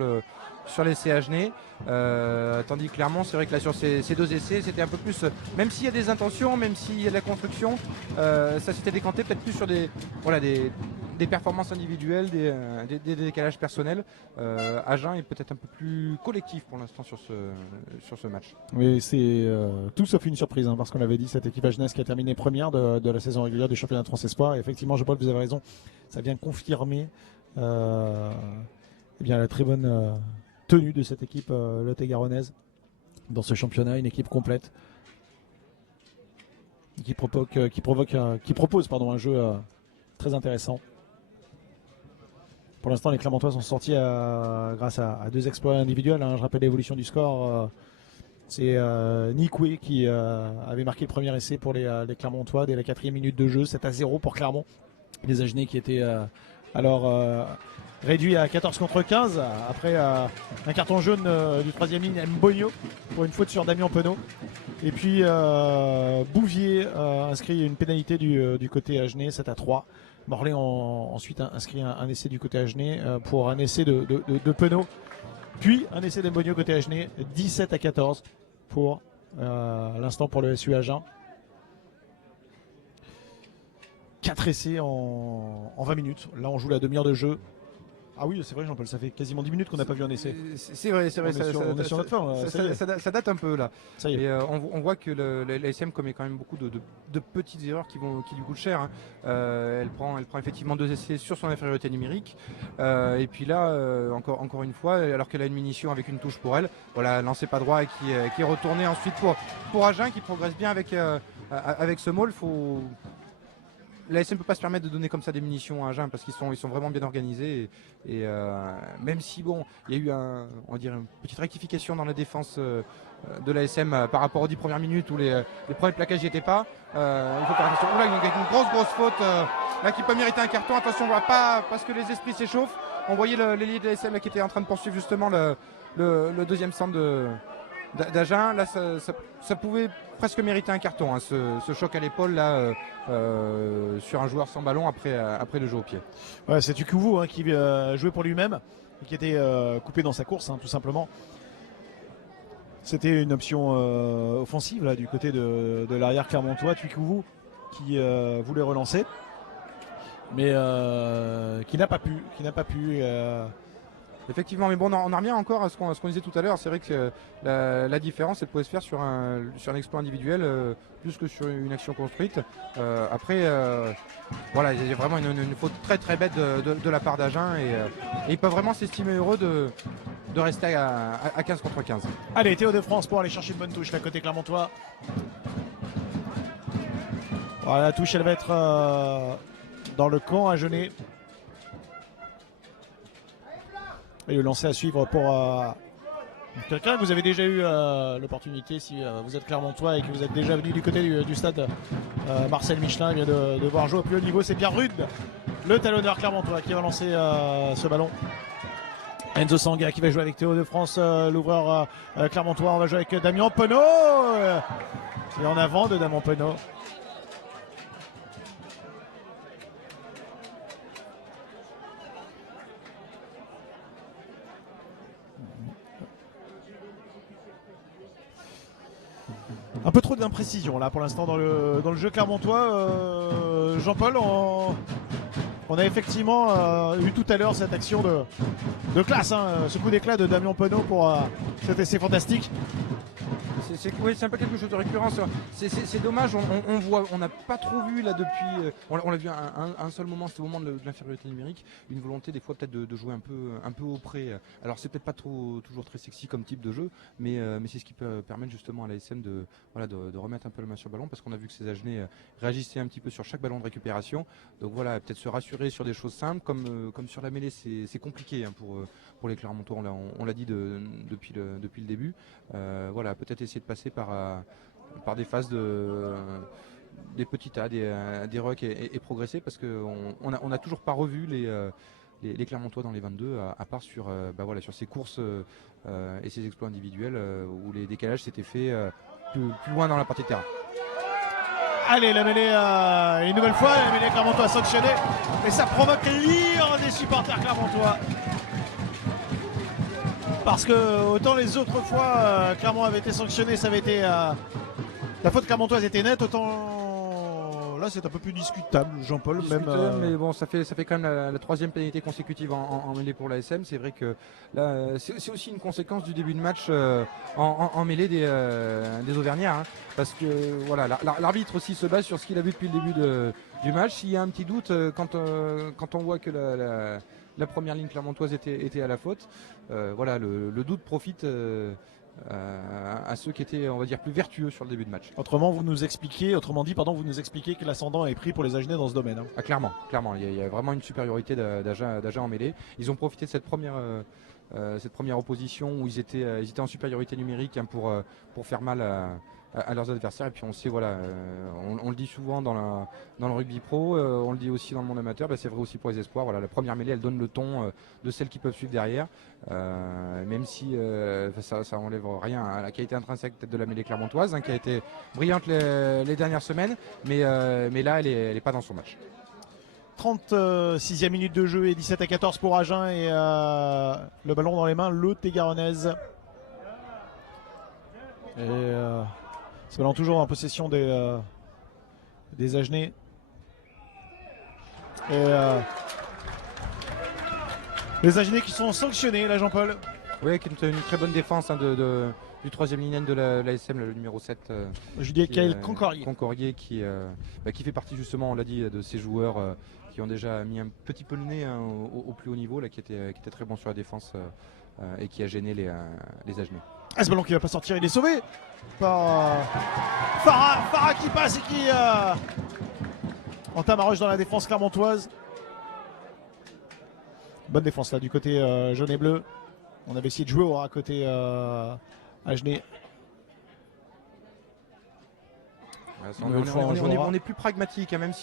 l'essai Agenais. Tandis que Clermont, c'est vrai que là sur ces deux essais, c'était un peu plus, même s'il y a des intentions, même s'il y a de la construction, ça s'était décanté peut-être plus sur des performances individuelles, des décalages personnels. Agen est peut-être un peu plus collectif pour l'instant sur ce match. Oui, c'est tout sauf une surprise, hein, parce qu'on avait dit cette équipe Agenès qui a terminé première de la saison régulière du championnat de France Espoir. Et effectivement, Jean-Paul, vous avez raison, ça vient confirmer la très bonne tenue de cette équipe lot-et-garonnaise dans ce championnat, une équipe complète qui propose un jeu très intéressant. Pour l'instant, les Clermontois sont sortis grâce à deux exploits individuels, hein. Je rappelle l'évolution du score. C'est Nikwe qui avait marqué le premier essai pour les Clermontois dès la 4e minute de jeu, 7-0 pour Clermont. Les Agenais qui étaient Alors réduit à 14 contre 15 après un carton jaune du troisième ligne Mbonio pour une faute sur Damien Penaud. Et puis Bouvier inscrit une pénalité du côté Agenais, 7-3. Morlaix ensuite inscrit un essai du côté Agenais pour un essai de Penaud. Puis un essai d'Mbonio côté Agenais, 17-14 pour l'instant pour le SU Agen. 4 essais en 20 minutes. Là on joue la demi-heure de jeu. Ah oui, c'est vrai, Jean-Paul, ça fait quasiment 10 minutes qu'on n'a pas vu un essai. C'est vrai, c'est vrai. On est sur notre forme. Ça date un peu là. Ça y est. Et on voit que l'ASM commet quand même beaucoup de petites erreurs qui lui coûtent cher. Hein. Elle prend effectivement 2 essais sur son infériorité numérique. Et puis là, encore une fois, alors qu'elle a une munition avec une touche pour elle, voilà, lancé pas droit et qui est retourné ensuite pour Agen qui progresse bien avec ce maul. L'ASM ne peut pas se permettre de donner comme ça des munitions à Agen parce qu'ils sont vraiment bien organisés et même si bon, il y a eu on va dire une petite rectification dans la défense de l'ASM par rapport aux 10 premières minutes où les premiers plaquages n'y étaient pas. Il faut faire attention. Oula, avec une grosse faute là qui peut mériter un carton. Attention, on voit pas parce que les esprits s'échauffent. On voyait l'ailier de l'ASM qui était en train de poursuivre justement le deuxième centre d'Agen. Là, ça pouvait presque mériter un carton, hein, ce choc à l'épaule là sur un joueur sans ballon après le jeu au pied. Ouais, c'est Tukuvu hein, qui jouait pour lui-même et qui était coupé dans sa course, hein, tout simplement. C'était une option offensive là, du côté de l'arrière clermontois. Tukuvu qui voulait relancer, mais qui n'a pas pu. Effectivement, mais bon, on en revient encore à ce qu'on disait tout à l'heure. C'est vrai que la différence, elle pouvait se faire sur un exploit individuel plus que sur une action construite. Après, voilà, il y a vraiment une faute très très bête de la part d'Agen et ils peuvent vraiment s'estimer heureux de rester à 15 contre 15. Allez, Théo de France pour aller chercher une bonne touche, là côté clermontois. Voilà, la touche, elle va être dans le camp agenais. Et le lancer à suivre pour quelqu'un que vous avez déjà eu l'opportunité, si vous êtes clermontois et que vous êtes déjà venu du côté du stade Marcel Michelin vient de voir jouer au plus haut niveau. C'est Pierre Rude, le talonneur clermontois, qui va lancer ce ballon. Enzo Sanga qui va jouer avec Théo de France, l'ouvreur clermontois. On va jouer avec Damien Penaud. Et en avant de Damien Penaud. Un peu trop d'imprécision là pour l'instant dans le jeu clermontois. Jean-Paul, on a effectivement eu tout à l'heure cette action de classe, hein, ce coup d'éclat de Damien Penaud pour cet essai fantastique. Oui, c'est un peu quelque chose de récurrent. C'est dommage, on n'a pas trop vu là depuis. On l'a vu un seul moment, c'était au moment de l'infériorité numérique, une volonté des fois peut-être de jouer un peu au près. Alors c'est peut-être pas toujours très sexy comme type de jeu, mais c'est ce qui peut permettre justement à l'ASM de remettre un peu la main sur le ballon parce qu'on a vu que ces Agenais réagissaient un petit peu sur chaque ballon de récupération. Donc voilà, peut-être se rassurer sur des choses simples comme sur la mêlée, c'est compliqué hein, pour les Clermontois, on l'a dit depuis le début. Voilà, peut-être essayer de passer par des phases des petits tas, des rucks et progresser parce qu'on n'a toujours pas revu les Clermontois dans les 22 à part sur ces courses et ces exploits individuels où les décalages s'étaient faits plus loin dans la partie de terrain. Allez, la mêlée, une nouvelle fois, la mêlée clermontois sanctionnée et ça provoque l'ire des supporters clermontois. Parce que autant les autres fois Clermont avait été sanctionné, ça avait été la faute clermontoise était nette, autant là c'est un peu plus discutable, Jean-Paul. Mais bon, ça fait quand même la troisième pénalité consécutive en mêlée pour l'ASM. C'est vrai que là c'est aussi une conséquence du début de match en mêlée des Auvergnats, hein, parce que voilà, l'arbitre aussi se base sur ce qu'il a vu depuis le début du match. S'il y a un petit doute quand on voit que la première ligne clermontoise était à la faute. Voilà, le doute profite à ceux qui étaient, on va dire, plus vertueux sur le début de match. Autrement dit, vous nous expliquez que l'ascendant est pris pour les Agenais dans ce domaine. Hein. Ah, clairement, il y a vraiment une supériorité d'Agen en mêlée. Ils ont profité de cette première opposition où ils étaient en supériorité numérique hein, pour faire mal à leurs adversaires. Et puis on sait, voilà, on le dit souvent dans le rugby pro, on le dit aussi dans le monde amateur, c'est vrai aussi pour les espoirs. Voilà, la première mêlée, elle donne le ton de celles qui peuvent suivre derrière, même si ça enlève rien à la qualité intrinsèque peut-être de la mêlée clermontoise, qui a été brillante les dernières semaines, mais là elle est pas dans son match. 36e minute de jeu et 17-14 pour Agen et le ballon dans les mains, le Tégaronnaise. Et ce ballon toujours en possession des Agenais. Et les Agenais qui sont sanctionnés là, Jean-Paul. Oui, qui est une très bonne défense du troisième ligne de l'ASM, le numéro 7. Judiel Concorier qui fait partie justement, on l'a dit, de ces joueurs qui ont déjà mis un petit peu le nez au plus haut niveau, là, qui était très bon sur la défense et qui a gêné les Agenais. Ah, ce ballon qui va pas sortir, il est sauvé par Farah qui passe et qui entame un rush dans la défense clermontoise. Bonne défense là du côté jaune et bleu. On avait essayé de jouer à côté Agenais. On est plus pragmatique, hein, même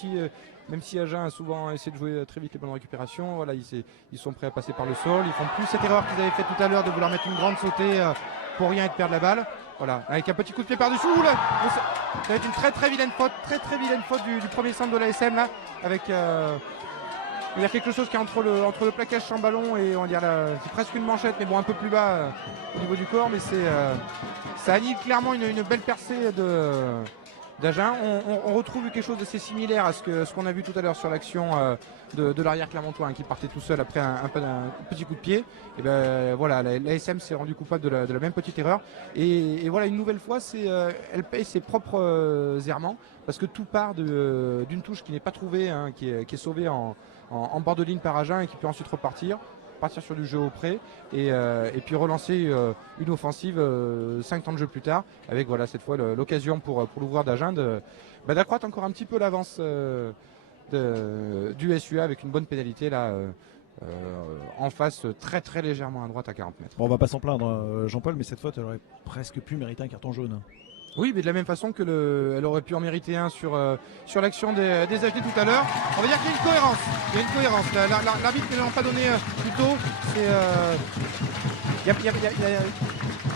si Agen a souvent essayé de jouer très vite les bonnes récupérations. Voilà, ils sont prêts à passer par le sol. Ils font plus cette erreur qu'ils avaient faite tout à l'heure de vouloir mettre une grande sautée pour rien et de perdre la balle. Voilà, avec un petit coup de pied par-dessous. Ça va être une très vilaine faute du premier centre de l'ASM là, avec il y a quelque chose qui est entre le plaquage sans ballon et on va dire c'est presque une manchette, mais bon un peu plus bas au niveau du corps, mais ça annule clairement une belle percée d'Agen. On retrouve quelque chose d'assez similaire à ce qu'on a vu tout à l'heure sur l'action de l'arrière clermontois, qui partait tout seul après un petit coup de pied. Et ben voilà, l'ASM s'est rendu coupable de la même petite erreur. Et voilà, une nouvelle fois, elle paye ses propres errements, parce que tout part d'une touche qui n'est pas trouvée, qui est sauvée en bord de ligne par Agen et qui peut ensuite partir sur du jeu au pré et puis relancer une offensive 5 temps de jeu plus tard, avec voilà cette fois l'occasion pour l'ouvreur d'Agen d'accroître encore un petit peu l'avance du SUA avec une bonne pénalité là en face, très légèrement à droite à 40 mètres. Bon, on va pas s'en plaindre, Jean-Paul, mais cette faute elle aurait presque pu mériter un carton jaune. Oui, mais de la même façon que elle aurait pu en mériter un sur l'action des Agenais tout à l'heure. On va dire qu'il y a une cohérence. Il y a une cohérence. L'arbitre ne l'a pas donné plus tôt.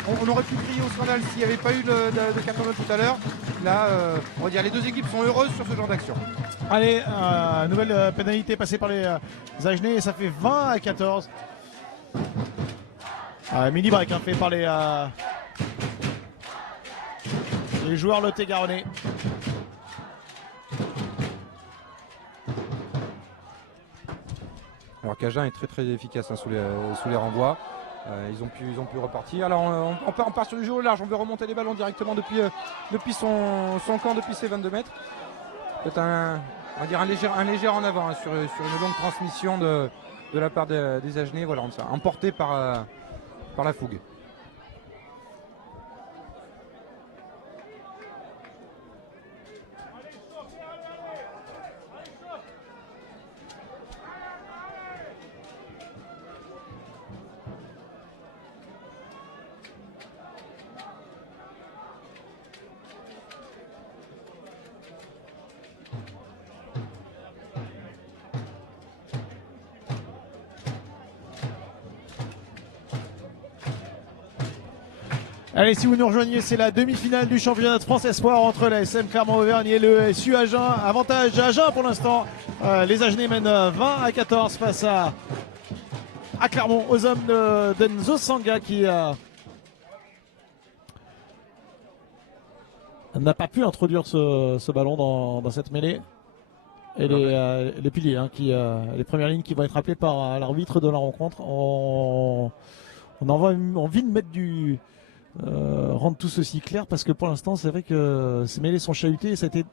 On aurait pu crier au scandale s'il n'y avait pas eu de carton jaune tout à l'heure. Là, on va dire les deux équipes sont heureuses sur ce genre d'action. Allez, nouvelle pénalité passée par les Agenais et ça fait 20-14. Mini break fait par les joueurs lot-et-garonnais. Alors qu'Agen est très efficace sous les renvois. Ils ont pu repartir. Alors on part sur du jeu au large. On veut remonter les ballons directement depuis son camp, depuis ses 22 mètres. Peut-être on va dire un léger en avant sur une longue transmission de la part des Agenais. Voilà, on s'est emporté par la fougue. Allez, si vous nous rejoignez, c'est la demi-finale du championnat de France Espoir entre la SM Clermont-Auvergne et le SU Agen. Avantage Agen pour l'instant. Les Agenais mènent 20-14 face à Clermont, aux hommes d'Enzo Sanga qui n'a pas pu introduire ce ballon dans cette mêlée. Et les piliers, les premières lignes qui vont être appelées par l'arbitre de la rencontre. On a envie de mettre rendre tout ceci clair, parce que pour l'instant c'est vrai que ces mêlées sont chahutées et ça a été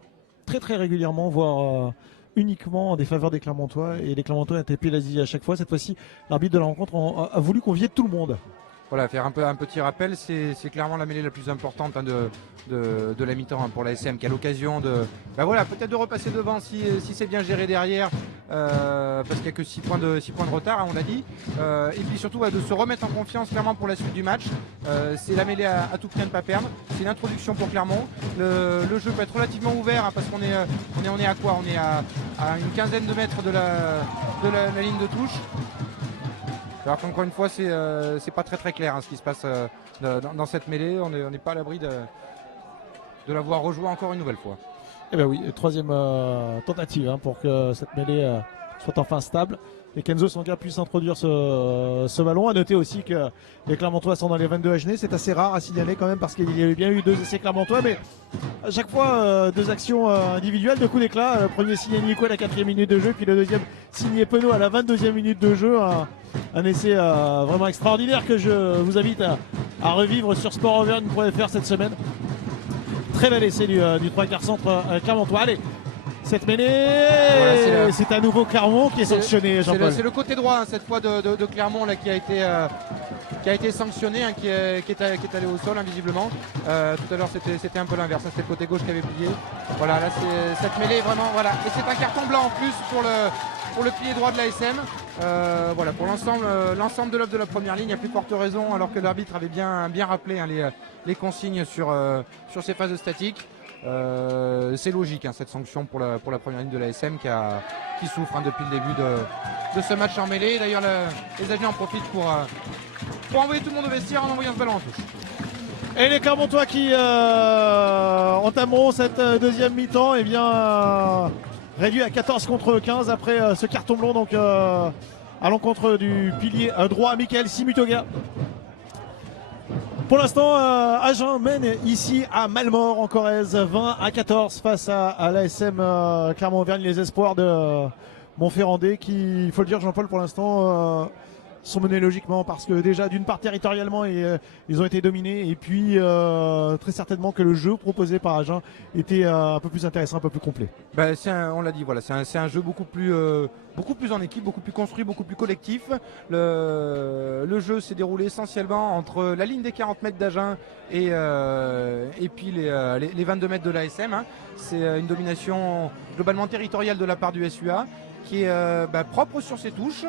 très régulièrement, voire uniquement en défaveur des Clermontois, et les Clermontois ont été pénalisés à chaque fois. Cette fois-ci l'arbitre de la rencontre a voulu convier tout le monde. Voilà, faire un petit rappel, c'est clairement la mêlée la plus importante de la mi-temps pour la SM, qui a l'occasion peut-être de repasser devant si c'est bien géré derrière, parce qu'il n'y a que 6 points de retard, hein, on l'a dit. Et puis surtout de se remettre en confiance clairement pour la suite du match. C'est la mêlée à tout prix à ne pas perdre. C'est une introduction pour Clermont. Le jeu peut être relativement ouvert, hein, parce qu'on est à quoi? On est à une quinzaine de mètres de la ligne de touche. Alors qu'encore une fois, c'est pas très clair, hein, ce qui se passe dans cette mêlée. On n'est pas à l'abri de la voir rejouer encore une nouvelle fois. Eh bien oui, troisième tentative, hein, pour que cette mêlée soit enfin stable et qu'Enzo Sanka puisse introduire ce ballon. À noter aussi que les Clermontois sont dans les 22 Agenais. C'est assez rare à signaler quand même, parce qu'il y a bien eu 2 essais Clermontois, mais à chaque fois 2 actions individuelles de coup d'éclat. Le premier signé Nico à la 4e minute de jeu, puis le deuxième signé Penaud à la 22e minute de jeu. Un essai vraiment extraordinaire que je vous invite à revivre sur sportauvergne.fr cette semaine. Très bel essai du 3/4 centre Clermontois. Allez, cette mêlée, voilà, c'est à nouveau Clermont qui est sanctionné, Jean-Paul. C'est le côté droit, hein, cette fois de Clermont là, qui a été sanctionné, hein, qui est allé au sol, hein, visiblement. Tout à l'heure c'était un peu l'inverse, hein, c'était le côté gauche qui avait plié. Voilà, là cette mêlée vraiment, voilà. Et c'est un carton blanc en plus pour le pilier droit de l'ASM. Voilà, pour l'ensemble de l'œuvre de la première ligne, il y a plus forte raison, alors que l'arbitre avait bien rappelé, hein, les consignes sur ces phases de statique. C'est logique, hein, cette sanction pour la première ligne de l'ASM qui souffre, hein, depuis le début de ce match en mêlée. D'ailleurs, les agents en profitent pour envoyer tout le monde au vestiaire en envoyant ce ballon en touche. Et les Clermontois qui entameront cette deuxième mi-temps, et bien réduit à 14 contre 15 après ce carton blanc, donc à l'encontre du pilier droit Michael Simutoga. Pour l'instant, Agen mène ici à Malmort en Corrèze, 20-14 face à l'ASM Clermont-Auvergne, les espoirs de Montferrandais qui, il faut le dire, Jean-Paul, pour l'instant sont menés logiquement, parce que déjà d'une part territorialement ils ont été dominés, et puis très certainement que le jeu proposé par Agen était un peu plus intéressant, un peu plus complet. Ben, on l'a dit, voilà, c'est un jeu beaucoup plus en équipe, beaucoup plus construit, beaucoup plus collectif. Le jeu s'est déroulé essentiellement entre la ligne des 40 mètres d'Agen et puis les 22 mètres de l'ASM, hein. C'est une domination globalement territoriale de la part du SUA, qui est propre sur ses touches,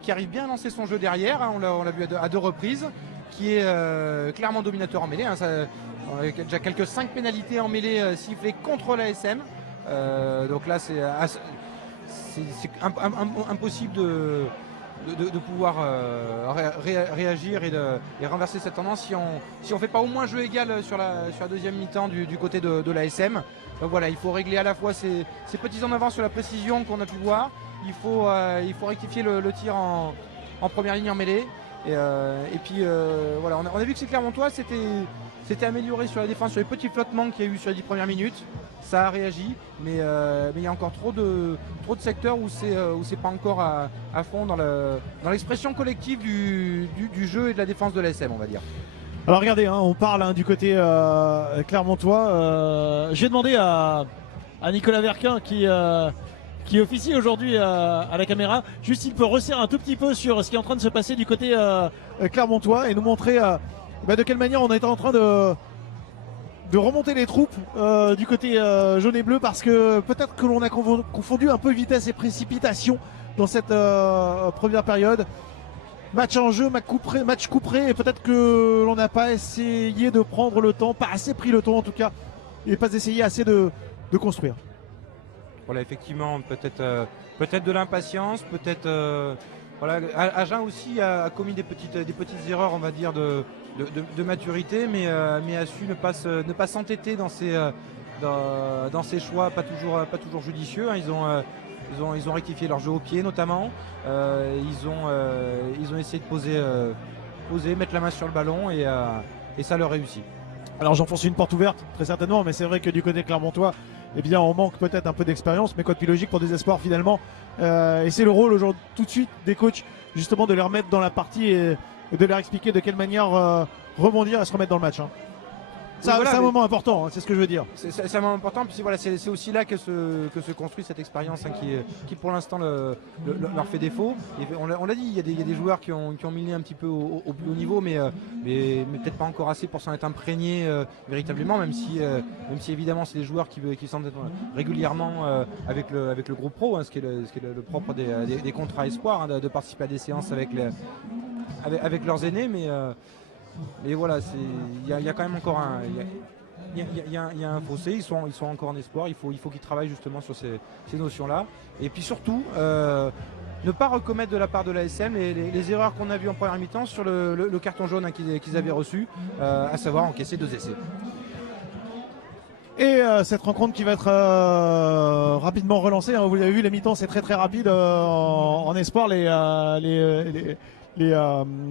qui arrive bien à lancer son jeu derrière, hein, on l'a vu à 2 reprises, qui est clairement dominateur en mêlée, hein. On a déjà quelques 5 pénalités en mêlée sifflées contre l'ASM. Donc là c'est impossible de pouvoir réagir et renverser cette tendance si on fait pas au moins jeu égal sur la deuxième mi-temps du côté de l'ASM. Donc voilà, il faut régler à la fois ces petits en avant sur la précision qu'on a pu voir. Il faut rectifier le tir en première ligne en mêlée. Et puis voilà, on a vu que ces Clermontois s'était amélioré sur la défense, sur les petits flottements qu'il y a eu sur les 10 premières minutes. Ça a réagi, mais il y a encore trop de secteurs où c'est pas encore à fond dans l'expression collective du jeu et de la défense de l'ASM, on va dire. Alors regardez, hein, on parle, hein, du côté Clermontois. Je vais demander à Nicolas Verquin qui officie aujourd'hui à la caméra, juste s'il peut resserrer un tout petit peu sur ce qui est en train de se passer du côté Clermontois et nous montrer de quelle manière on est en train de remonter les troupes du côté jaune et bleu, parce que peut-être que l'on a confondu un peu vitesse et précipitation dans cette première période. Match en jeu, match couperé, et peut-être que l'on n'a pas essayé de prendre le temps, pas assez pris le temps en tout cas, et pas essayé assez de construire. Voilà, effectivement, peut-être de l'impatience, peut-être voilà, Agen aussi a commis des petites erreurs, on va dire, de maturité, mais a su ne pas s'entêter dans ses choix pas toujours judicieux, hein. Ils ont rectifié leur jeu au pied notamment. Ils ont essayé de poser, mettre la main sur le ballon, et ça leur réussit. Alors j'enfonce une porte ouverte très certainement, mais c'est vrai que du côté clermontois, eh bien on manque peut-être un peu d'expérience, mais quoi de plus logique pour des espoirs finalement. Et c'est le rôle aujourd'hui tout de suite des coachs, justement, de les remettre dans la partie et de leur expliquer de quelle manière rebondir et se remettre dans le match, hein. C'est un moment important, hein, c'est ce que je veux dire. C'est un moment important, puis voilà, c'est aussi là que se construit cette expérience hein, qui pour l'instant leur fait défaut. Et on l'a dit, il y a des joueurs qui ont milité un petit peu au plus haut niveau, mais peut-être pas encore assez pour s'en être imprégné véritablement, même si évidemment c'est des joueurs qui sont régulièrement avec le groupe pro, hein, ce qui est le propre des contrats espoirs, hein, de participer à des séances avec leurs aînés, mais voilà, il y a quand même encore il y a un fossé, ils sont encore en espoir, il faut qu'ils travaillent justement sur ces notions-là. Et puis surtout, ne pas recommettre de la part de l'ASM les erreurs qu'on a vues en première mi-temps sur le carton jaune hein, qu'ils avaient reçu, à savoir encaisser 2 essais. Et cette rencontre qui va être rapidement relancée, hein, vous l'avez vu, les mi-temps c'est très rapide en espoir, les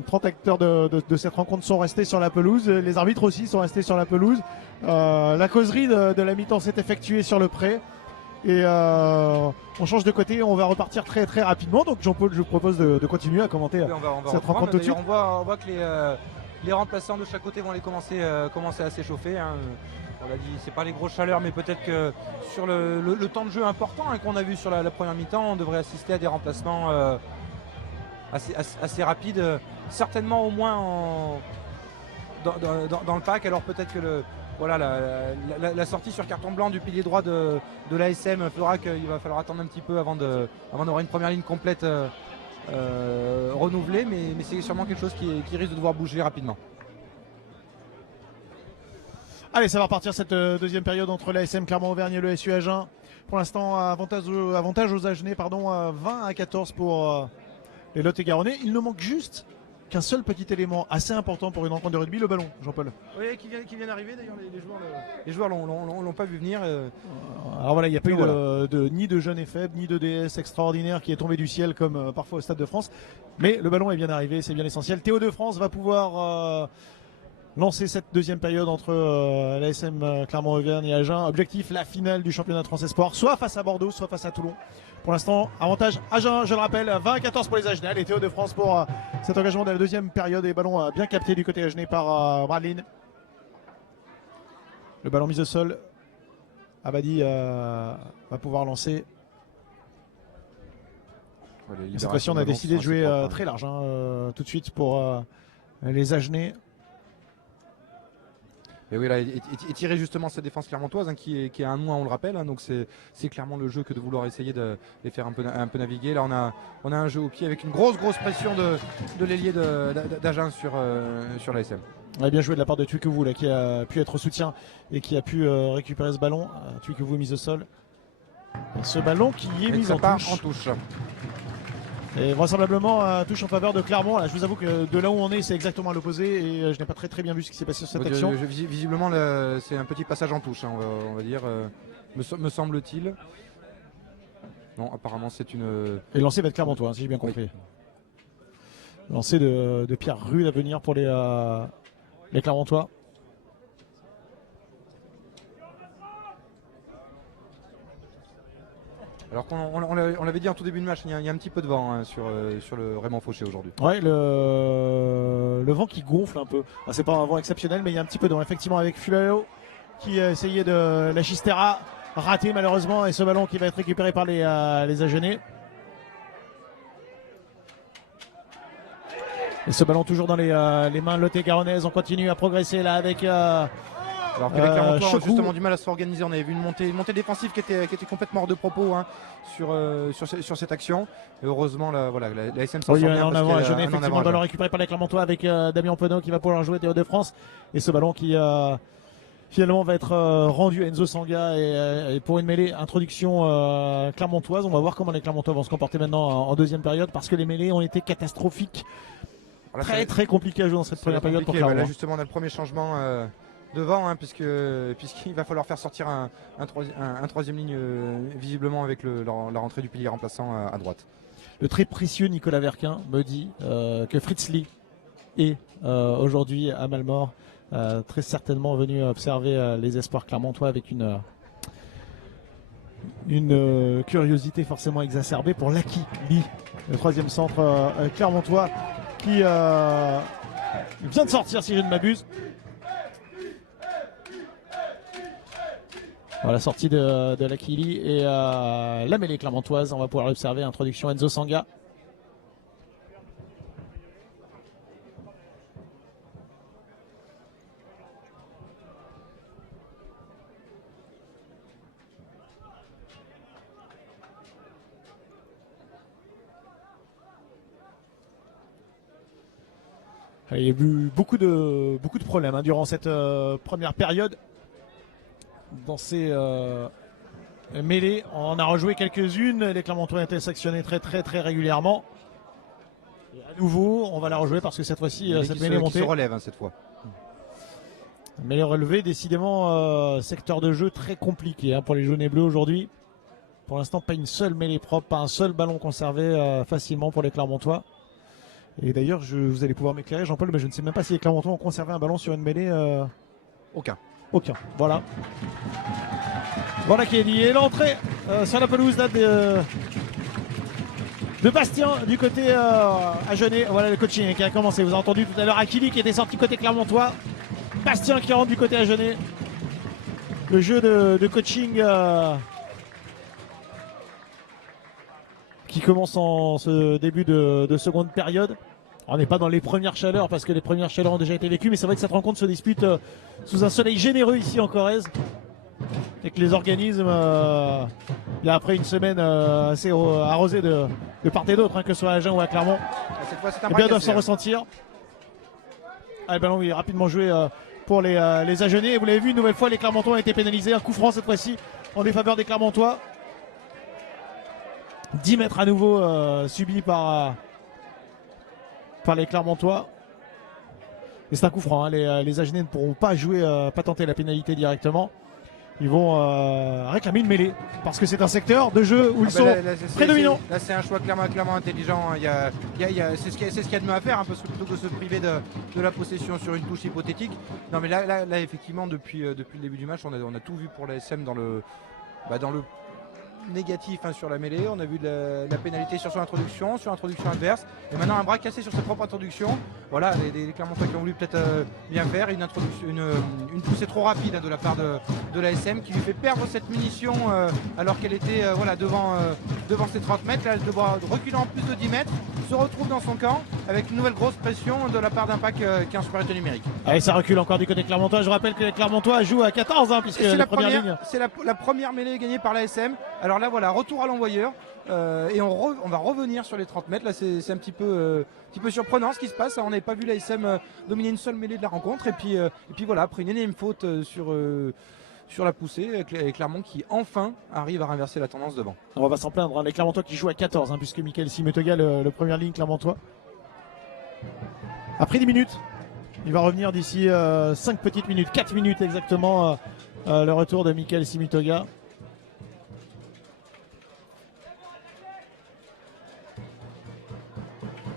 30 acteurs de cette rencontre sont restés sur la pelouse, les arbitres aussi sont restés sur la pelouse. La causerie de la mi-temps s'est effectuée sur le pré et on change de côté, on va repartir très rapidement. Donc Jean-Paul, je vous propose de continuer à commenter cette rencontre tout de suite. On voit que les remplaçants de chaque côté vont commencer à s'échauffer. Hein. On l'a dit, c'est pas les grosses chaleurs, mais peut-être que sur le temps de jeu important hein, qu'on a vu sur la première mi-temps, on devrait assister à des remplacements assez rapide, certainement au moins dans le pack. Alors peut-être que la sortie sur carton blanc du pilier droit de l'ASM fera qu'il va falloir attendre un petit peu avant d'avoir une première ligne complète renouvelée, mais c'est sûrement quelque chose qui risque de devoir bouger rapidement. Allez, ça va repartir cette deuxième période entre l'ASM Clermont-Auvergne et le SU Agen. Pour l'instant, avantage aux Agenais, 20-14 pour les Lot-et-Garonnais. Il ne manque juste qu'un seul petit élément assez important pour une rencontre de rugby, le ballon, Jean-Paul. Oui, qui vient d'arriver d'ailleurs, les joueurs l'ont pas vu venir. Alors voilà, il n'y a pas eu ni de jeune et faible, ni de DS extraordinaire qui est tombé du ciel comme parfois au Stade de France. Mais le ballon est bien arrivé, c'est bien essentiel. Théo de France va pouvoir lancer cette deuxième période entre l'ASM Clermont-Auvergne et Agen. Objectif, la finale du championnat de France Espoir, soit face à Bordeaux, soit face à Toulon. Pour l'instant, avantage Agen, je le rappelle, 20-14 pour les Agenais. Et Théo de France pour cet engagement de la deuxième période. Et ballon bien capté du côté Agenais par Bradlin. Le ballon mis au sol. Abadi va pouvoir lancer. Cette fois-ci, on a décidé de jouer très large tout de suite pour les Agenais. Et oui, là, et tirer justement cette défense clermontoise hein, qui est un moins, on le rappelle. Hein, donc c'est clairement le jeu que de vouloir essayer de les faire un peu naviguer. Là, on a un jeu au pied avec une grosse pression de l'ailier d'Agen sur l'ASM. Ouais, bien joué de la part de Tuikevou là, qui a pu être au soutien et qui a pu récupérer ce ballon. Tuikevou mise au sol. Et ce ballon qui est mis en touche. Et vraisemblablement touche en faveur de Clermont. Là, je vous avoue que de là où on est, c'est exactement à l'opposé et je n'ai pas très bien vu ce qui s'est passé sur cette action. Visiblement, c'est un petit passage en touche, hein, on va dire, me semble-t-il. Non, apparemment, c'est une. Et lancé va être Clermontois, hein, si j'ai bien compris. Oui. Lancé de Pierre Rude à venir pour les Clermontois. Alors qu'on l'avait dit en tout début de match, il y a un petit peu de vent hein, sur le Raymond Fauché aujourd'hui. Ouais, le vent qui gonfle un peu. Ah, c'est pas un vent exceptionnel, mais il y a un petit peu de vent. Effectivement, avec Fulao qui a essayé de la Chistera, raté malheureusement, et ce ballon qui va être récupéré par les Agenais. Et ce ballon toujours dans les mains Lot-et-Garonnaises. On continue à progresser là avec. Alors que les Clermontois ont justement du mal à s'organiser. On avait vu une montée défensive qui était complètement hors de propos hein, sur cette action. Et heureusement, la SM s'en sort bien. En avant, Agenais, effectivement, ballon récupéré par les Clermontois avec Damien Penaud qui va pouvoir jouer Théo de France. Et ce ballon qui finalement va être rendu à Enzo Sanga et pour une mêlée introduction clermontoise. On va voir comment les Clermontois vont se comporter maintenant en deuxième période parce que les mêlées ont été catastrophiques. Voilà, très compliqué à jouer dans cette première période pour Clermont. Là justement on a le premier changement devant hein, puisqu'il va falloir faire sortir un troisième ligne visiblement avec la rentrée du pilier remplaçant à droite. Le très précieux Nicolas Verquin me dit que Fritz Lee est aujourd'hui à Malmort, très certainement venu observer les espoirs clermontois avec une curiosité forcément exacerbée pour Lucky Lee, le troisième centre clermontois qui vient de sortir si je ne m'abuse. La sortie de l'Akili et la mêlée clermontoise. On va pouvoir l'observer. Introduction Enzo Sanga. Il y a eu beaucoup de problèmes durant cette première période. Dans ces mêlées, on a rejoué quelques-unes. Les Clermontois étaient sectionnés très régulièrement. Et à nouveau, on va la rejouer parce que cette fois-ci, cette mêlée est montée. Qui se relève cette fois. Mêlée relevée, décidément, secteur de jeu très compliqué pour les jaunes et bleus aujourd'hui. Pour l'instant, pas une seule mêlée propre, pas un seul ballon conservé facilement pour les Clermontois. Et d'ailleurs, vous allez pouvoir m'éclairer, Jean-Paul, mais je ne sais même pas si les Clermontois ont conservé un ballon sur une mêlée. Aucun. Voilà. Voilà qui est dit. Et l'entrée sur la pelouse là, de Bastien du côté Agenais. Voilà le coaching qui a commencé. Vous avez entendu tout à l'heure Akili qui était sorti côté Clermontois. Bastien qui rentre du côté Agenais. Le jeu de coaching qui commence en ce début de seconde période. On n'est pas dans les premières chaleurs parce que les premières chaleurs ont déjà été vécues, mais c'est vrai que cette rencontre se dispute sous un soleil généreux ici en Corrèze et que les organismes, après une semaine assez arrosée de part et d'autre, que ce soit à Agen ou à Clermont, Cette fois, c'est un doivent s'en ressentir. Le ballon est rapidement joué pour les Agenais. Et vous l'avez vu, une nouvelle fois, les Clermontois ont été pénalisés. Un coup franc cette fois-ci en défaveur des Clermontois. 10 mètres à nouveau subis par les Clermontois. Et c'est un coup franc. Les Agenais ne pourront pas jouer, pas tenter la pénalité directement. Ils vont réclamer une mêlée parce que c'est un secteur de jeu où ils sont prédominants. Là, c'est un choix clairement intelligent. C'est ce qu'il y a de mieux à faire, parce que plutôt que de se priver de la possession sur une touche hypothétique. Non, mais là effectivement, depuis le début du match, on a tout vu pour la SM dans le négatif sur la mêlée. On a vu la pénalité sur son introduction, sur introduction adverse, et maintenant un bras cassé sur sa propre introduction. Voilà, les Clermontois qui ont voulu peut-être bien faire une introduction, une poussée trop rapide de la part de la SM qui lui fait perdre cette munition alors qu'elle était devant ses 30 mètres. Là, elle devra reculer en plus de 10 mètres, se retrouve dans son camp avec une nouvelle grosse pression de la part d'Impact qui est en supériorité numérique. Allez, ça recule encore du côté Clermontois. Je rappelle que les Clermontois jouent à 14 puisque c'est la première ligne. C'est la première mêlée gagnée par la SM. Alors là, voilà, retour à l'envoyeur et on va revenir sur les 30 mètres. Là, c'est un petit peu surprenant ce qui se passe. On n'avait pas vu la SM dominer une seule mêlée de la rencontre. Et puis voilà, après une énième faute sur la poussée, et Clermont qui enfin arrive à renverser la tendance devant. On va s'en plaindre, les Clermontois qui jouent à 14 puisque Michael Simetoga, le première ligne Clermontois, après 10 minutes. Il va revenir d'ici 5 petites minutes, 4 minutes exactement, le retour de Michael Simitoga.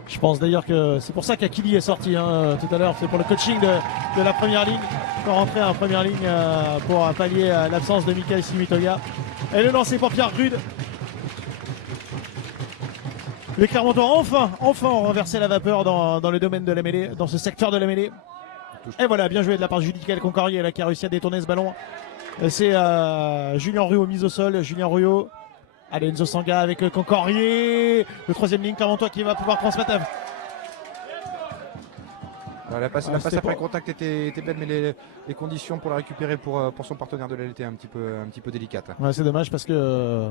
Je pense d'ailleurs que c'est pour ça qu'Akili est sorti tout à l'heure. C'est pour le coaching de la première ligne. Pour rentrer en première ligne pour pallier l'absence de Michael Simitoga. Et le lancer pour Pierre Rude. Les Clermontois enfin ont renversé la vapeur dans le domaine de la mêlée, dans ce secteur de la mêlée. Et voilà, bien joué de la part de Judical Concorier là, qui a réussi à détourner ce ballon. C'est Julien Ruot mise au sol. Julien Ruot. Allez, Enzo Sanga avec Concorier. Le troisième ligne Clermontois qui va pouvoir transmettre. La passe après contact était belle, mais les conditions pour la récupérer pour son partenaire de l'aile étaient un petit peu délicates. Ouais, c'est dommage parce que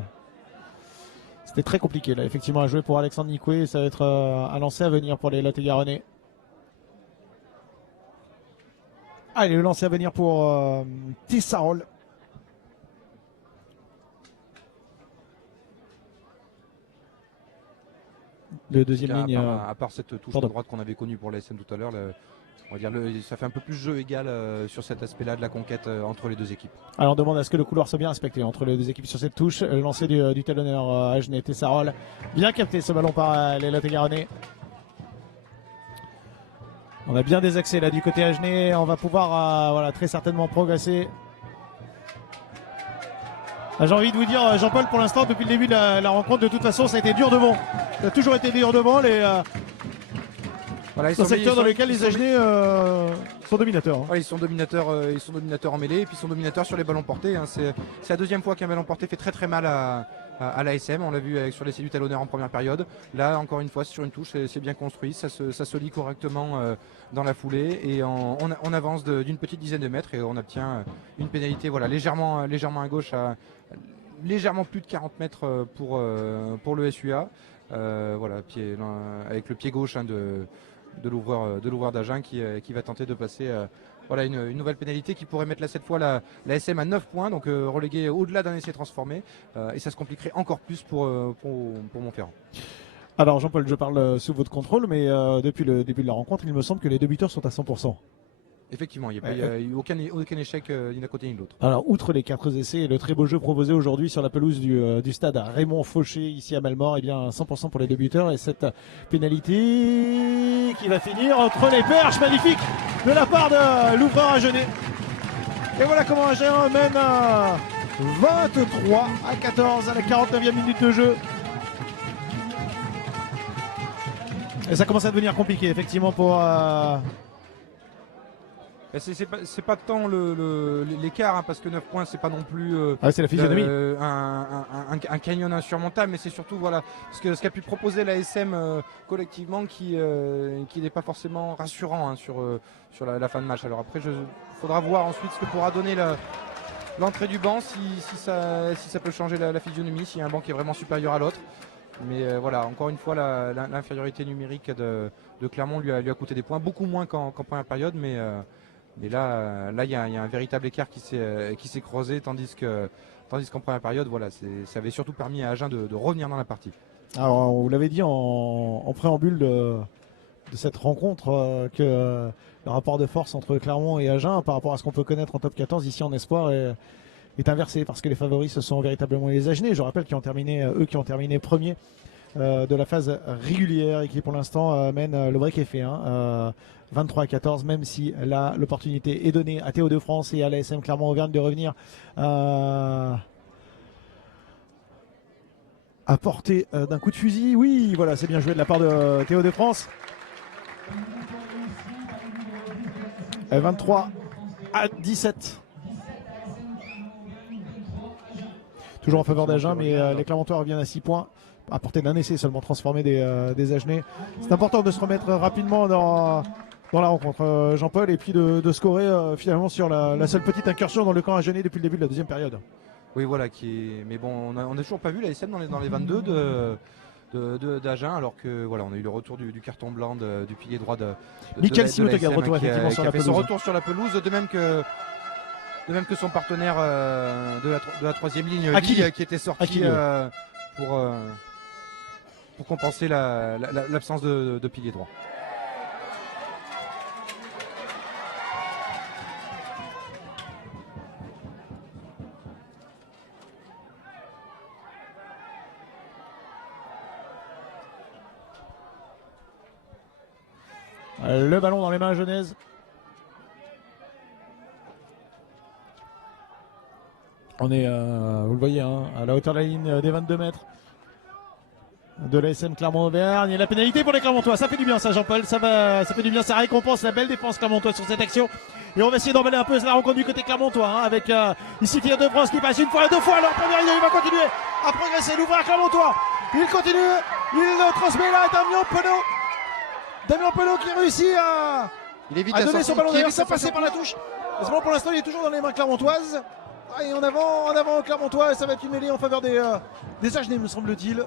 c'était très compliqué là, effectivement, à jouer pour Alexandre Nicoué. Ça va être un lancer à venir pour les Lot-et-Garonnais. Allez, le lancer à venir pour Tessarol. Le deuxième ligne. À part cette touche de droite qu'on avait connue pour la SM tout à l'heure, on va dire ça fait un peu plus jeu égal sur cet aspect-là de la conquête entre les deux équipes. Alors on demande à ce que le couloir soit bien respecté entre les deux équipes sur cette touche. Le lancer du talonneur Agenais Tessarol. Bien capté ce ballon par les Lot-et-Garonnais. On a bien des accès là du côté Agenais. On va pouvoir très certainement progresser. J'ai envie de vous dire, Jean-Paul, pour l'instant, depuis le début de la rencontre, de toute façon, ça a été dur devant. Ça a toujours été dur devant. Voilà, C'est un secteur dans lequel les Agenais sont dominateurs. Ouais, ils sont dominateurs en mêlée et puis ils sont dominateurs sur les ballons portés. Hein. C'est la deuxième fois qu'un ballon porté fait très très mal à l'ASM. On l'a vu sur l'essai du talonneur en première période. Là, encore une fois, sur une touche, c'est bien construit. Ça se lie correctement dans la foulée et on avance d'une petite dizaine de mètres et on obtient une pénalité voilà, légèrement à gauche, légèrement plus de 40 mètres pour le SUA. Voilà, avec le pied gauche hein, de l'ouvreur d'Agen qui va tenter de passer voilà une nouvelle pénalité qui pourrait mettre là cette fois la SM à 9 points, donc relégué au-delà d'un essai transformé et ça se compliquerait encore plus pour Montferrand. Alors Jean-Paul, je parle sous votre contrôle, mais depuis le début de la rencontre, il me semble que les deux buteurs sont à 100%. Effectivement, il n'y a eu aucun échec ni d'un côté ni de l'autre. Alors, outre les 4 essais et le très beau jeu proposé aujourd'hui sur la pelouse du stade Raymond Fauché, ici à Malmort, eh bien 100% pour les deux buteurs et cette pénalité qui va finir entre les perches, magnifique de la part de l'ouvreur Agenais. Et voilà comment Agen mène 23 à 14 à la 49e minute de jeu. Et ça commence à devenir compliqué, effectivement, pour... C'est pas tant l'écart hein, parce que 9 points c'est pas non plus c'est la physionomie. Un canyon insurmontable, mais c'est surtout voilà ce qu'a pu proposer la SM collectivement qui n'est pas forcément rassurant hein, sur la fin de match. Alors après faudra voir ensuite ce que pourra donner l'entrée du banc si ça peut changer la physionomie, s'il y a un banc qui est vraiment supérieur à l'autre. Mais voilà, encore une fois l'infériorité numérique de Clermont lui a coûté des points, beaucoup moins qu'en première période, mais là, il y a un véritable écart qui s'est creusé, tandis qu'en première période, voilà, ça avait surtout permis à Agen de revenir dans la partie. Alors, vous l'avez dit en préambule de cette rencontre que le rapport de force entre Clermont et Agen, par rapport à ce qu'on peut connaître en top 14 ici en espoir, est inversé parce que les favoris ce sont véritablement les Agenais. Je rappelle qu'ils ont terminé premiers de la phase régulière et qui pour l'instant mène le break est fait. 23 à 14, même si là l'opportunité est donnée à Théo de France et à l'ASM Clermont-Auvergne de revenir à portée d'un coup de fusil. Oui, voilà, c'est bien joué de la part de Théo de France. 23 à 17. Toujours en faveur d'Agen, mais les Clermontois reviennent à 6 points. À portée d'un essai seulement transformé des Agenais. C'est important de se remettre rapidement dans la rencontre, Jean-Paul, et puis de scorer finalement sur la seule petite incursion dans le camp Agenais depuis le début de la deuxième période. Oui, voilà, mais bon, on n'a toujours pas vu la SM dans les 22 d'Agen, alors que voilà, on a eu le retour du carton blanc du pilier droit de Michael Simotoga, qui a fait son pelouse. retour sur la pelouse, de même que son partenaire de la troisième ligne, Lee, qui était sorti pour compenser l'absence de pilier droit. Le ballon dans les mains agenaises. On est, vous le voyez, à la hauteur de la ligne des 22 mètres de l'ASM Clermont-Auvergne. Et la pénalité pour les Clermontois. Ça fait du bien ça, Jean-Paul. Ça fait du bien, ça récompense la belle défense Clermontois sur cette action. Et on va essayer d'emballer un peu la rencontre du côté Clermontois, avec ici Théo de France qui passe une fois et deux fois. Alors première ligne, il va continuer à progresser. L'ouvreur Clermontois. Il continue. Il transmet là à Damien Pelot qui réussit à donner son ballon d'ailleurs sans passer par la touche. Pour l'instant, il est toujours dans les mains clermontoises. Et en avant Clermontois, ça va être une mêlée en faveur des Agenais, me semble-t-il.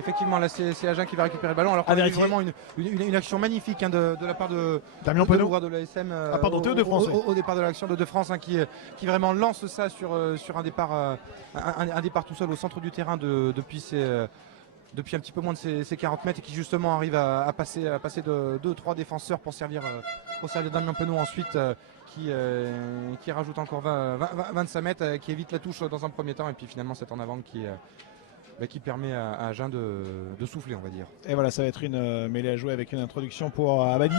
Effectivement, là c'est Agen qui va récupérer le ballon. Alors qu'on a eu vraiment une action magnifique de la part de Damien Pelot de l'ASM Théo de France, au départ de l'action de France qui vraiment lance ça sur un départ tout seul au centre du terrain depuis un petit peu moins de ces 40 mètres et qui justement arrive à passer de 2-3 défenseurs pour servir Damien Penaud ensuite qui rajoute encore 25 mètres, qui évite la touche dans un premier temps et puis finalement c'est en avant qui permet à Agen de souffler, on va dire. Et voilà, ça va être une mêlée à jouer avec une introduction pour Abadi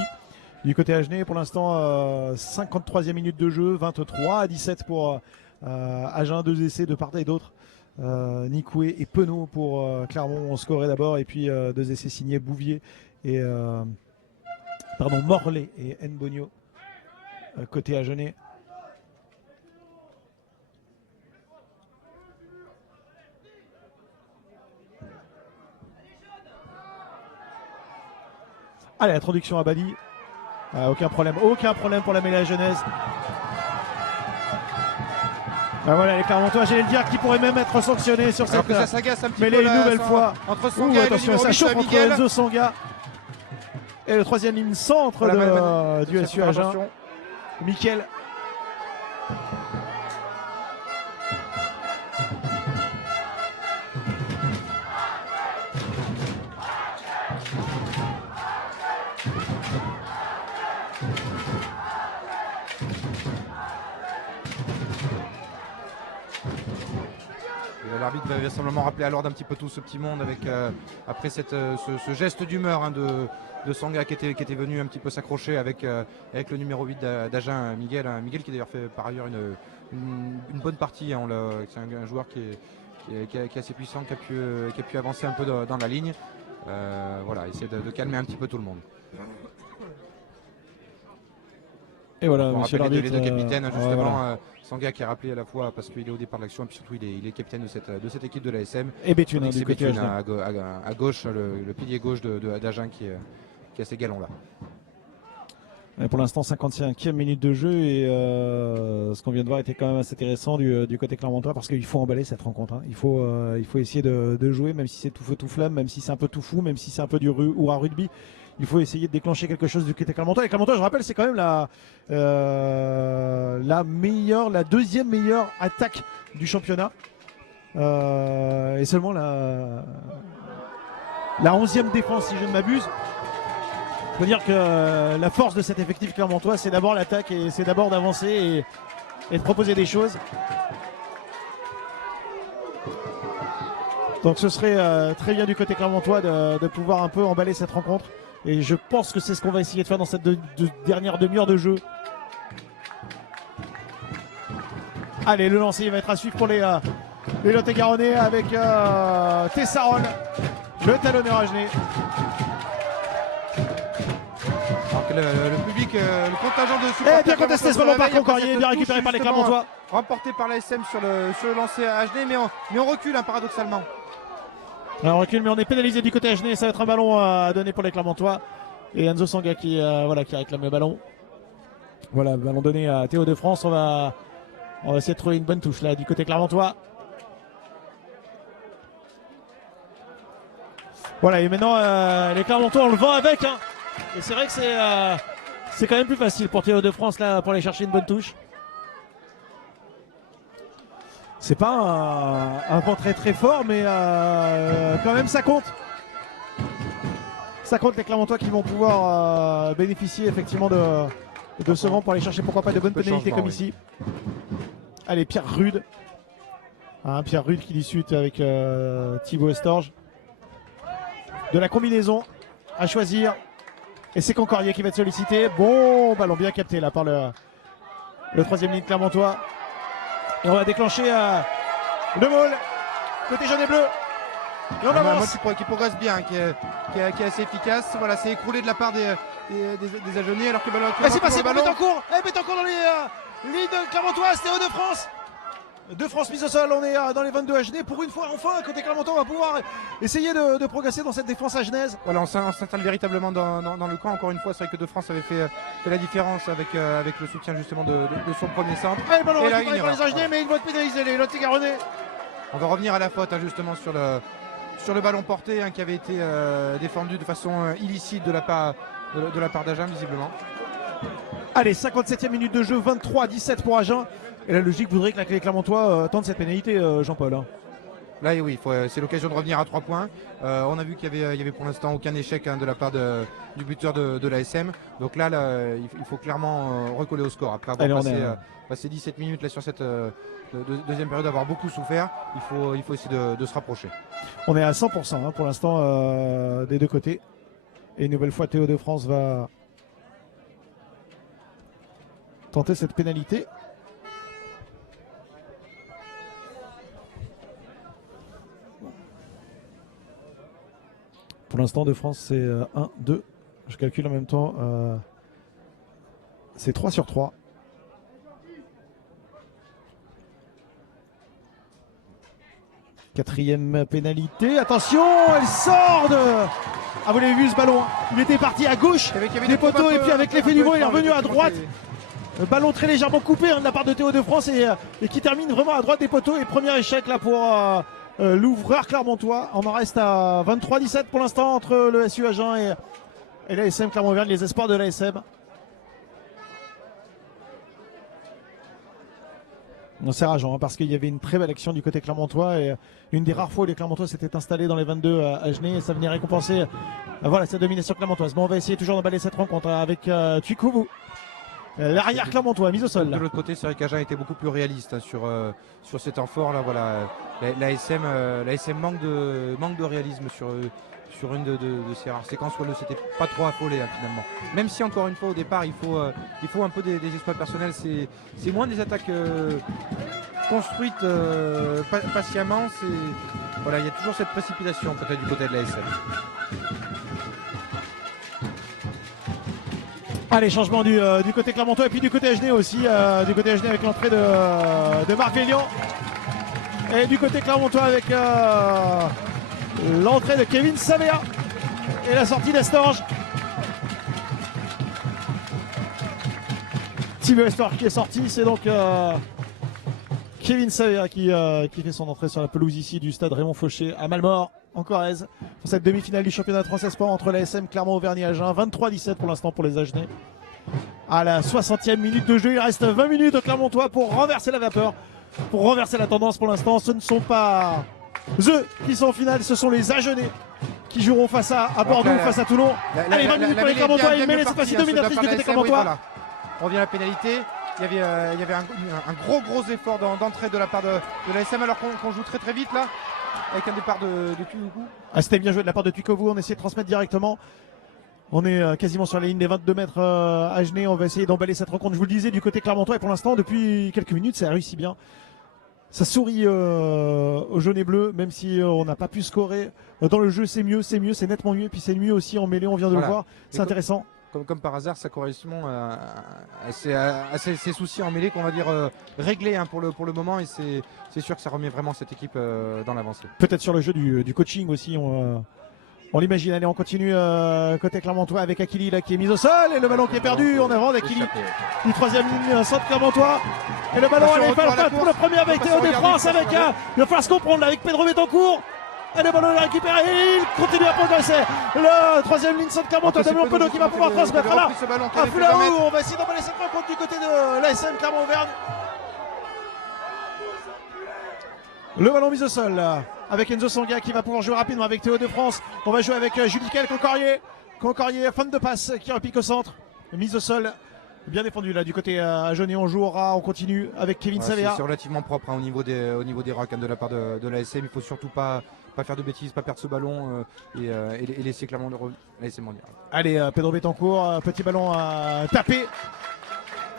du côté Agenais. Pour l'instant, 53e minute de jeu, 23 à 17 pour Agen, 2 essais de part et d'autre. Nikoué et Penaud pour Clermont ont scoré d'abord et puis 2 essais signés Bouvier et pardon, Morlaix et Nbonio côté Agenais. Allez, introduction à Badi. Aucun problème pour la mêlée agenaise. Voilà les Clermontois, j'allais le dire, qui pourrait même être sanctionné sur cette mêlée une nouvelle fois. Entre Sanga et attention, ça chauffe entre Enzo Sanga et le troisième ligne centre du SU Agen. Mickaël. L'arbitre va vraisemblablement rappeler à l'ordre un petit peu tout ce petit monde avec après ce geste d'humeur de Sanga qui était venu un petit peu s'accrocher avec le numéro 8 d'Agen, Miguel qui d'ailleurs fait par ailleurs une bonne partie. Hein, c'est un joueur qui est assez puissant, qui a pu avancer un peu dans la ligne. Voilà, essayer de calmer un petit peu tout le monde. Et voilà, monsieur l'arbitre. Les deux capitaines, justement, voilà. Sanga qui a rappelé à la fois parce qu'il est au départ de l'action et puis surtout il est capitaine de cette équipe de l'ASM. Et Béthune, du côté à gauche, le pilier gauche d'Agen qui a ces galons là. Et pour l'instant 55e minute de jeu et ce qu'on vient de voir était quand même assez intéressant du côté clermontois parce qu'il faut emballer cette rencontre. Hein. Il faut essayer de jouer même si c'est tout feu tout flamme, même si c'est un peu tout fou, même si c'est un peu du hurrah rugby. Il faut essayer de déclencher quelque chose du côté clermontois. Et Clermontois, je rappelle, c'est quand même la deuxième meilleure attaque du championnat. Et seulement la 11e défense, si je ne m'abuse. Je peux dire que la force de cet effectif clermontois, c'est d'abord l'attaque et c'est d'abord d'avancer et de proposer des choses. Donc ce serait très bien du côté clermontois de pouvoir un peu emballer cette rencontre. Et je pense que c'est ce qu'on va essayer de faire dans cette dernière demi-heure de jeu. Allez, le lancer va être à suivre pour les Lot-et-Garonnais avec Tessarol, le talonneur agenais. Alors que le public, le contingent de supporters. Bien contesté ce ballon par Concorier, bien récupéré par les Clermontois. Remporté par l'ASM sur le lancer à Agenais, mais on recule hein, paradoxalement. Alors, on recule, mais on est pénalisé du côté Agenais. Ça va être un ballon à donner pour les Clermontois. Et Enzo Sanga qui réclame le ballon. Voilà, ballon donné à Théo de France. On va essayer de trouver une bonne touche là du côté Clermontois. Voilà, et maintenant les Clermontois on le vend avec. Hein. Et c'est vrai que c'est quand même plus facile pour Théo de France là pour aller chercher une bonne touche. C'est pas un vent très très fort, mais quand même ça compte. Ça compte les Clermontois qui vont pouvoir bénéficier effectivement de ce vent pour aller chercher pourquoi pas de bonnes pénalités comme ici. Allez, Pierre Rude. Hein, Pierre Rude qui discute avec Thibaut Estorge. De la combinaison à choisir. Et c'est Concorier qui va être sollicité. Bon, ballon bien capté là par le troisième ligne clermontois. Et on va déclencher le maul côté jaune et bleu. Et on avance. Qui progresse bien, qui est assez efficace. Voilà, c'est écroulé de la part des Agenais alors que le ballon. C'est passé pour Betancourt. Betancourt dans les lignes de Clermontois, Théo de France. De France mise au sol, on est dans les 22 Agenais. Pour une fois, enfin, côté Clermontois, on va pouvoir essayer de progresser dans cette défense agenaise. Voilà, on s'installe véritablement dans le camp. Encore une fois, c'est vrai que De France avait fait la différence avec le soutien justement de son premier centre. Et le ballon récupéré par les Agenais, mais ils vont être pénalisés, les Lot-et-Garonnais. On va revenir à la faute hein, justement sur le ballon porté hein, qui avait été défendu de façon illicite de la part d'Agen visiblement. Allez, 57e minute de jeu, 23-17 pour Agen. Et la logique voudrait que les Clermontois tentent cette pénalité, Jean-Paul. Hein. Là, oui, c'est l'occasion de revenir à 3 points. On a vu qu'il y avait pour l'instant aucun échec hein, de la part du buteur de l'ASM. Donc là, il faut clairement recoller au score. Après avoir passé 17 minutes là, sur cette deuxième période, avoir beaucoup souffert, il faut essayer de se rapprocher. On est à 100% hein, pour l'instant des deux côtés. Et une nouvelle fois, Théo de France va tenter cette pénalité. Pour l'instant, de France, c'est 1, 2. Je calcule en même temps. C'est 3 sur 3. Quatrième pénalité. Attention, elle sort de... Ah, vous l'avez vu ce ballon, il était parti à gauche des poteaux et puis avec l'effet du vent il est revenu à droite. Le ballon très légèrement coupé de la part de Théo de France et qui termine vraiment à droite des poteaux. Et premier échec là pour l'ouvreur clermontois. On en reste à 23-17 pour l'instant entre le SU Agen et l'ASM Clermont-Auvergne, les espoirs de l'ASM. C'est rageant parce qu'il y avait une très belle action du côté clermontois et une des rares fois où les Clermontois s'étaient installés dans les 22 à Agenais et ça venait récompenser voilà, cette domination clermontoise. Bon, on va essayer toujours d'emballer cette rencontre avec Tuikouvou. L'arrière clermontois, mise au sol. De l'autre côté, c'est vrai qu'Agen était beaucoup plus réaliste sur cet temps fort là. Voilà, l'ASM manque de réalisme sur une de ces rares séquences où elle ne s'était pas trop affolée finalement. Même si encore une fois au départ il faut un peu des exploits personnels, c'est moins des attaques construites patiemment. Voilà, il y a toujours cette précipitation peut-être du côté de l'ASM. Allez, changement du côté clermontois et puis du côté Agenais aussi. Du côté Agenais avec l'entrée de Marc Vélian. Et du côté clermontois avec l'entrée de Kevin Savea et la sortie d'Estorge. Thibaut Estorge qui est sorti, c'est donc Kevin Savea qui fait son entrée sur la pelouse ici du stade Raymond Fauché à Malmort en Corrèze pour cette demi-finale du championnat de France Espoir entre l'ASM Clermont-Auvergne et Agen. 23-17 pour l'instant pour les Agenais. À la 60e minute de jeu, il reste 20 minutes au Clermontois pour renverser la vapeur, pour renverser la tendance. Pour l'instant, ce ne sont pas eux qui sont en finale, ce sont les Agenais qui joueront face à Bordeaux, face à Toulon. Allez, 20 minutes pour les Clermontois, il mêlée cette fois-ci dominatrice du côté Clermontois. Voilà. On revient à la pénalité. Il y avait un gros effort d'entrée de la part de l'ASM alors qu'on joue très vite là avec un départ de Tuikouvou. Ah, c'était bien joué de la part de Tuikouvou, on essaie de transmettre directement. On est quasiment sur la ligne des 22 mètres Agenais. On va essayer d'emballer cette rencontre, je vous le disais, du côté Clermontois. Et pour l'instant, depuis quelques minutes, ça a réussi bien. Ça sourit aux jaunes et bleus, même si on n'a pas pu scorer. Dans le jeu, c'est mieux, c'est nettement mieux. Et puis c'est mieux aussi en mêlée, on vient de le voir. C'est intéressant. Comme par hasard, ça correspond à ces soucis en mêlée qu'on va dire réglés pour le moment. Et c'est sûr que ça remet vraiment cette équipe dans l'avancée. Peut-être sur le jeu du coaching aussi. On l'imagine. Allez, on continue côté Clermontois avec Akili là, qui est mis au sol et le ballon qui est perdu en avant d'Akili du troisième ligne centre Clermontois et le ballon allez, pour le premier avec Théo de France avec il va falloir se comprendre avec Pedro Betancourt et le ballon est récupéré et il continue à progresser. Le troisième ligne centre Clermontois, Damien Penaud qui va pouvoir transmettre là à Fulaou. On va essayer d'emballer cette rencontre du côté de l'ASM Clermont-Auvergne. Le ballon mis au sol là, avec Enzo Songa qui va pouvoir jouer rapidement avec Théo de France. On va jouer avec Judical Concorrier, fin de passe qui repique au centre. Mise au sol, bien défendu là du côté Agenais. On continue avec Kevin Savea. C'est relativement propre au niveau des racks de la part de l'ASM. Il faut surtout pas faire de bêtises, pas perdre ce ballon et laisser clairement l'ASM en dire. Allez, Pedro Betancourt, petit ballon tapé,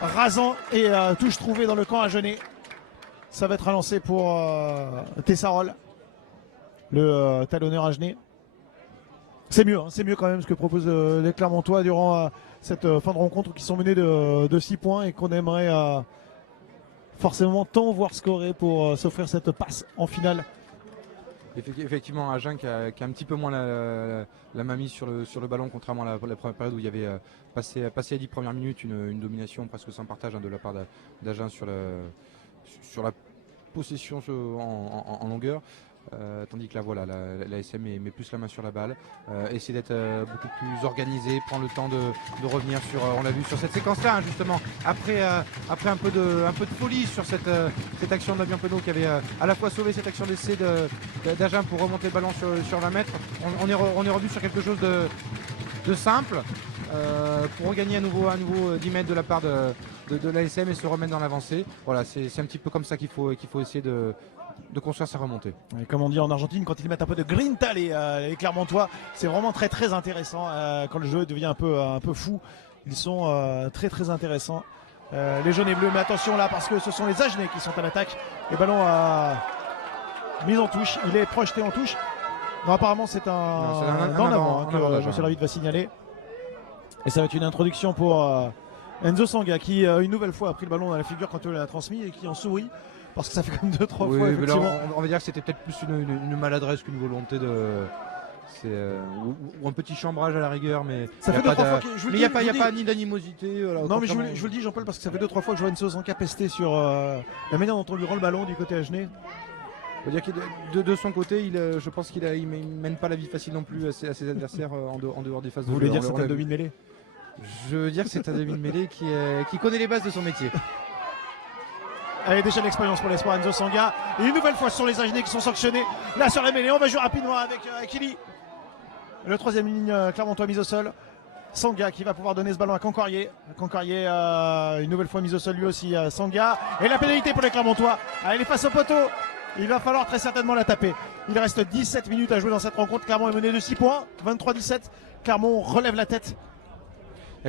rasant et touche trouvée dans le camp Agenais. Ça va être un lancer pour Tessarol, le talonneur Agenais. C'est mieux quand même ce que proposent les Clermontois durant cette fin de rencontre qui sont menés de 6 points et qu'on aimerait forcément tant voir scorer pour s'offrir cette passe en finale. Effectivement, Agen qui a un petit peu moins la main mise sur le ballon, contrairement à la première période où il y avait passé les 10 premières minutes une domination presque sans partage de la part d'Agen sur la possession en longueur. Tandis que là voilà, la SM met plus la main sur la balle, essaie d'être beaucoup plus organisé, prend le temps de revenir sur, on l'a vu sur cette séquence là justement, après un peu de folie sur cette action de Damien Penaud qui avait à la fois sauvé cette action d'essai d'Agen pour remonter le ballon sur 20 mètres. On est revenu sur quelque chose de simple pour regagner à nouveau 10 mètres de la part de l'ASM et se remettre dans l'avancée. Voilà, c'est un petit peu comme ça qu'il faut essayer de construire sa remontée. Et comme on dit en Argentine, quand ils mettent un peu de grinta les Clermontois, c'est vraiment très très intéressant. Quand le jeu devient un peu fou, ils sont très intéressants. Les jaunes et bleus, mais attention là parce que ce sont les Agenais qui sont à l'attaque. Les ballons mis en touche, il est projeté en touche. Non, apparemment c'est un en avant que monsieur l'arbitre va signaler. Et ça va être une introduction pour Enzo Sanga qui une nouvelle fois a pris le ballon dans la figure quand on l'a transmis et qui en sourit parce que ça fait comme 2-3 fois mais là, effectivement. on va dire que c'était peut-être plus une maladresse qu'une volonté de. Ou un petit chambrage à la rigueur, mais ça fait 2-3 fois il n'y a pas ni d'animosité. Voilà, non mais je vous le dis Jean-Paul parce que ça fait 2-3 fois que je vois Enzo Sanga pester sur la manière dont on lui rend le ballon du côté agenais. On va dire que de son côté, je pense qu'il mène pas la vie facile non plus à ses adversaires en dehors des phases de jeu. Vous voulez dire que c'est un demi-mêlée? Je veux dire que c'est un demi-mêlée qui connaît les bases de son métier. Allez, déjà l'expérience pour l'espoir Enzo Sanga. Et une nouvelle fois, ce sont les Agenais qui sont sanctionnés. Là, sur la mêlée, on va jouer rapidement avec Akili. Le troisième ligne, Clermontois mise au sol. Sanga qui va pouvoir donner ce ballon à Cancorier. Cancorier, une nouvelle fois mise au sol lui aussi, Sanga. Et la pénalité pour les Clermontois. Allez, il est face au poteau. Il va falloir très certainement la taper. Il reste 17 minutes à jouer dans cette rencontre. Clermont est mené de 6 points. 23-17. Clermont relève la tête.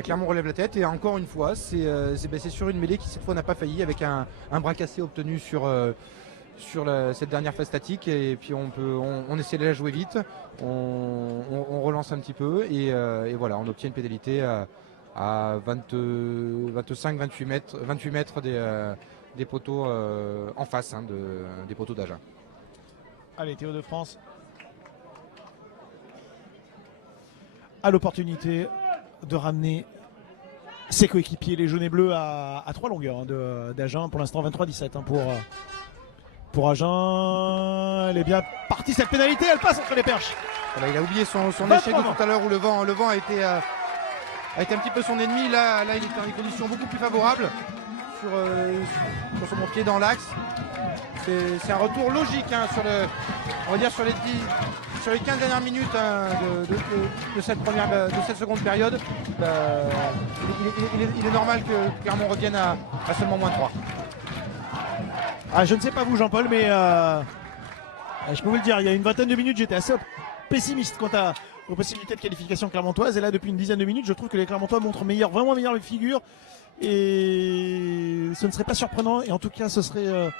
Clermont relève la tête et encore une fois c'est sur une mêlée qui cette fois n'a pas failli avec un bras cassé obtenu sur cette dernière phase statique et puis on essaie de la jouer vite, on relance un petit peu et voilà on obtient une pénalité à 25-28 mètres des poteaux en face des poteaux d'Agen. Allez, Théo de France a l'opportunité de ramener ses coéquipiers, les jaunes et bleus, à 3 longueurs d'Agen. Pour l'instant 23-17 pour Agen. Elle est bien partie cette pénalité, elle passe entre les perches. Voilà, il a oublié son échec de tout à l'heure où le vent a été un petit peu son ennemi. Là il était dans des conditions beaucoup plus favorables sur son pied dans l'axe. C'est un retour logique on va dire sur les 15 dernières minutes de cette seconde période. Il est normal que Clermont revienne à seulement -3. Ah, je ne sais pas vous Jean-Paul, mais je peux vous le dire, il y a une vingtaine de minutes j'étais assez pessimiste quant aux possibilités de qualification clermontoise et là depuis une dizaine de minutes je trouve que les Clermontois montrent vraiment meilleure figure et ce ne serait pas surprenant et en tout cas ce serait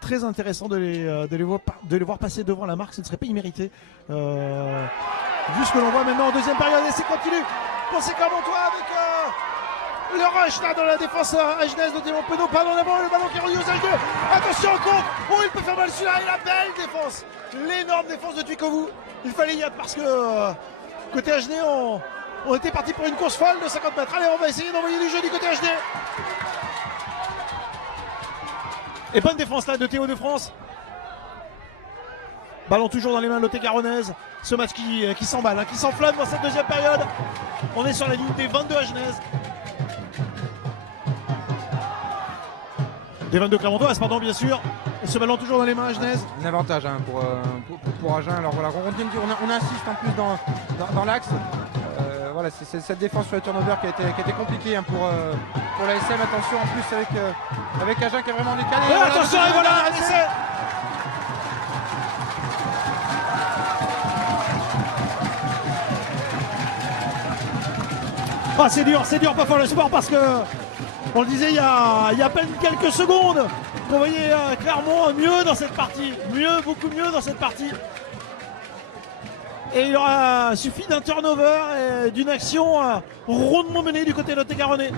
très intéressant de les voir passer devant la marque, ce ne serait pas immérité vu ce que l'on voit maintenant en deuxième période et c'est continu pour ces Clermontois avec le rush là dans la défense agenaise de Démon Penaud, pas en avant, le ballon qui est relié aux Agenais. Attention au contre, oh il peut faire mal celui-là et la belle défense, l'énorme défense de Tuikovu. Il fallait y être parce que côté Agenais on était parti pour une course folle de 50 mètres. Allez, on va essayer d'envoyer du jeu du côté Agenais. Et bonne défense là de Théo de France. Ballon toujours dans les mains de Lot-et-Garonnaise. Ce match qui s'emballe, qui s'enflamme dans cette deuxième période. On est sur la ligne des 22 Agenaises. Des 22 Clermontoises, pardon, bien sûr. Et ce ballon toujours dans les mains agenaises. Un avantage pour Agen. Alors voilà, on insiste en plus dans l'axe. Voilà, c'est cette défense sur les turnovers qui a été compliquée pour la SM. Attention en plus avec Agen qui est vraiment décalé. Ouais, voilà, attention, et voilà un essai. Ah, c'est dur pas faire le sport parce que on le disait il y a à peine quelques secondes qu'on voyait Clermont mieux dans cette partie, beaucoup mieux dans cette partie. Et il aura suffi d'un turnover et d'une action rondement menée du côté de Lot-et-Garonnais.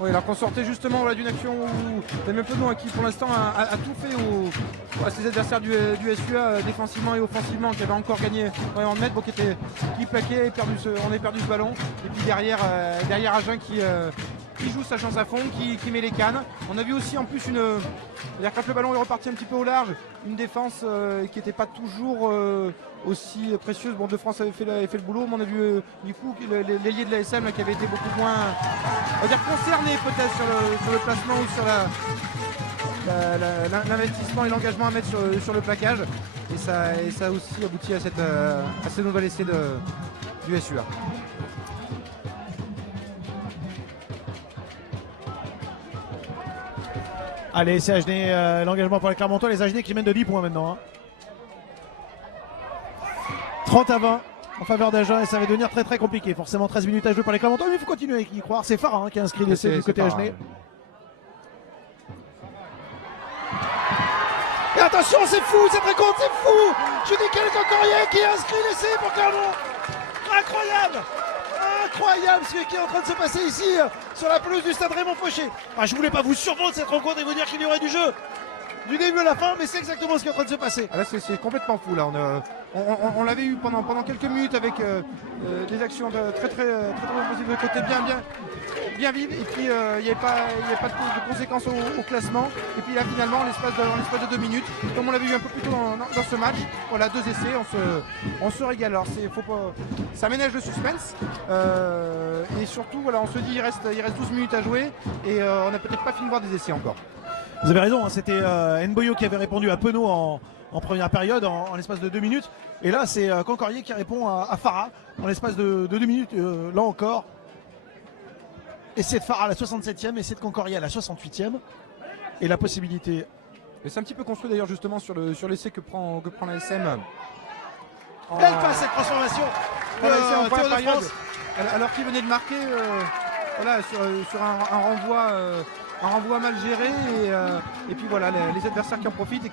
Oui, alors qu'on sortait justement d'une action où Damien Penaud qui pour l'instant a tout fait à ses adversaires du SUA défensivement et offensivement, qui avait encore gagné en mètres, qui plaquait, on a perdu ce ballon. Et puis derrière Agen qui joue sa chance à fond, qui met les cannes. On a vu aussi en plus quand le ballon est reparti un petit peu au large, une défense qui n'était pas toujours aussi précieuse. Bon, de France avait fait le boulot, mais on a vu du coup l'ailier de la SM qui avait été beaucoup moins, on va dire, concerné peut-être sur le placement ou sur l'investissement et l'engagement à mettre sur le plaquage. Et ça a aussi abouti à ce nouvel essai du SUA. Allez, c'est Agenais, l'engagement pour les Clermontois, les Agenais qui mènent de 10 points maintenant. 30-20 en faveur d'Agen et ça va devenir très très compliqué. Forcément 13 minutes à jouer pour les Clermontois, mais il faut continuer à y croire. C'est Farah qui a inscrit l'essai du côté Agenais. Et attention, c'est fou, cette récolte, c'est fou. Je dis quel Cancorier qui a inscrit l'essai pour Clermont. Incroyable. incroyable ce qui est en train de se passer ici sur la pelouse du stade Raymond Fauché. Ah, je voulais pas vous surprendre cette rencontre et vous dire qu'il y aurait du jeu du début à la fin, mais c'est exactement ce qui est en train de se passer. Ah là c'est complètement fou là. On l'avait eu pendant quelques minutes avec des actions très offensives de côté bien vives, et puis il n'y avait pas de conséquences au classement, et puis là finalement en l'espace de 2 minutes, comme on l'avait eu un peu plus tôt dans ce match, voilà, 2 essais, on se régale. Alors ça ménage le suspense, et surtout voilà, on se dit il reste 12 minutes à jouer, et on n'a peut-être pas fini de voir des essais encore. Vous avez raison, hein, c'était Nboyo qui avait répondu à Penaud en première période, en l'espace de 2 minutes. Et là, c'est Cancorier qui répond à Farah en l'espace de 2 minutes, là encore. Et c'est de Farah à la 67e et c'est de Cancorier à la 68e. Et la possibilité... Et c'est un petit peu construit d'ailleurs justement sur l'essai que prend la SM. Belle passe cette transformation en Théo de période, France. alors qu'il venait de marquer voilà, sur un renvoi mal géré, et puis voilà les adversaires qui en profitent et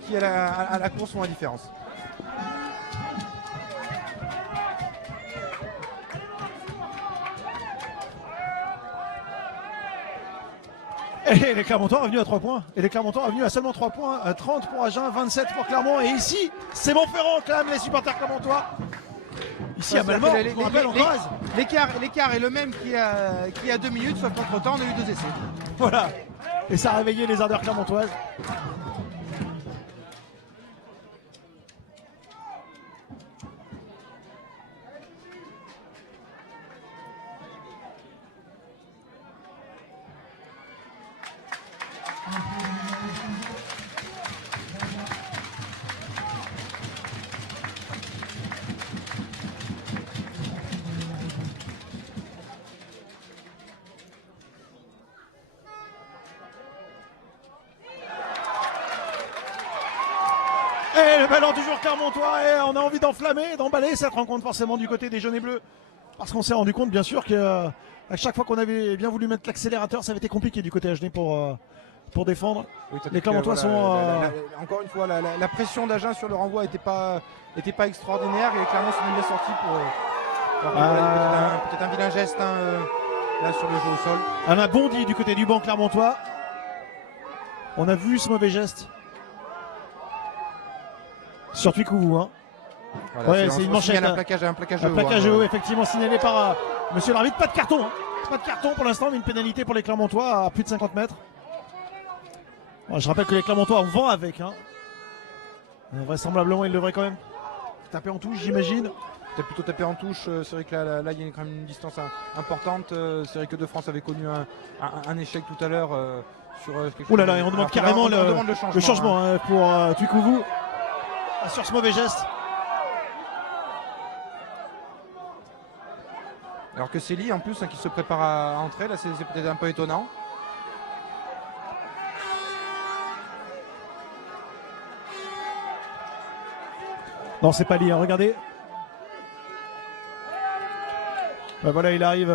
qui à la course font la différence. Et les Clermontois revenus à 3 points. Et les Clermontois revenus à seulement 3 points. 30 pour Agen, 27 pour Clermont. Et ici, c'est Montferrand quand même, les supporters clermontois. Ici à Malmort, l'écart est le même qu'il y a 2 minutes, sauf qu'entre temps on a eu 2 essais. Voilà. Et ça a réveillé les ardeurs clermontoises. Et le ballon toujours clermontois, et on a envie d'enflammer, d'emballer cette rencontre forcément du côté des jaunes et bleus. Parce qu'on s'est rendu compte bien sûr qu'à chaque fois qu'on avait bien voulu mettre l'accélérateur, ça avait été compliqué du côté agenais pour défendre. Oui, les Clermontois sont... encore une fois, la pression d'Agen sur le renvoi n'était pas extraordinaire, et Clermont s'en est bien sorti pour peut-être un vilain geste là sur le jeu au sol. On a bondi du côté du banc clermontois. On a vu ce mauvais geste. Sur Twikouvou, hein. Voilà, ouais, c'est une manchette. Un plaquage haut, effectivement, signalé par monsieur l'arbitre. Pas de carton, hein. Pas de carton pour l'instant, mais une pénalité pour les Clermontois à plus de 50 mètres. Bon, je rappelle que les Clermontois en vont avec, hein. Vraisemblablement, ils devraient quand même taper en touche, j'imagine. Peut-être plutôt taper en touche. C'est vrai que là, il y a quand même une distance importante. C'est vrai que De France avait connu un échec tout à l'heure sur. Ouh là là, et on demande carrément le changement hein, pour Twikouvou. Sur ce mauvais geste. Alors que Célie en plus qui se prépare à entrer, là c'est peut-être un peu étonnant. Non, c'est pas lié, hein, regardez. Ben voilà, il arrive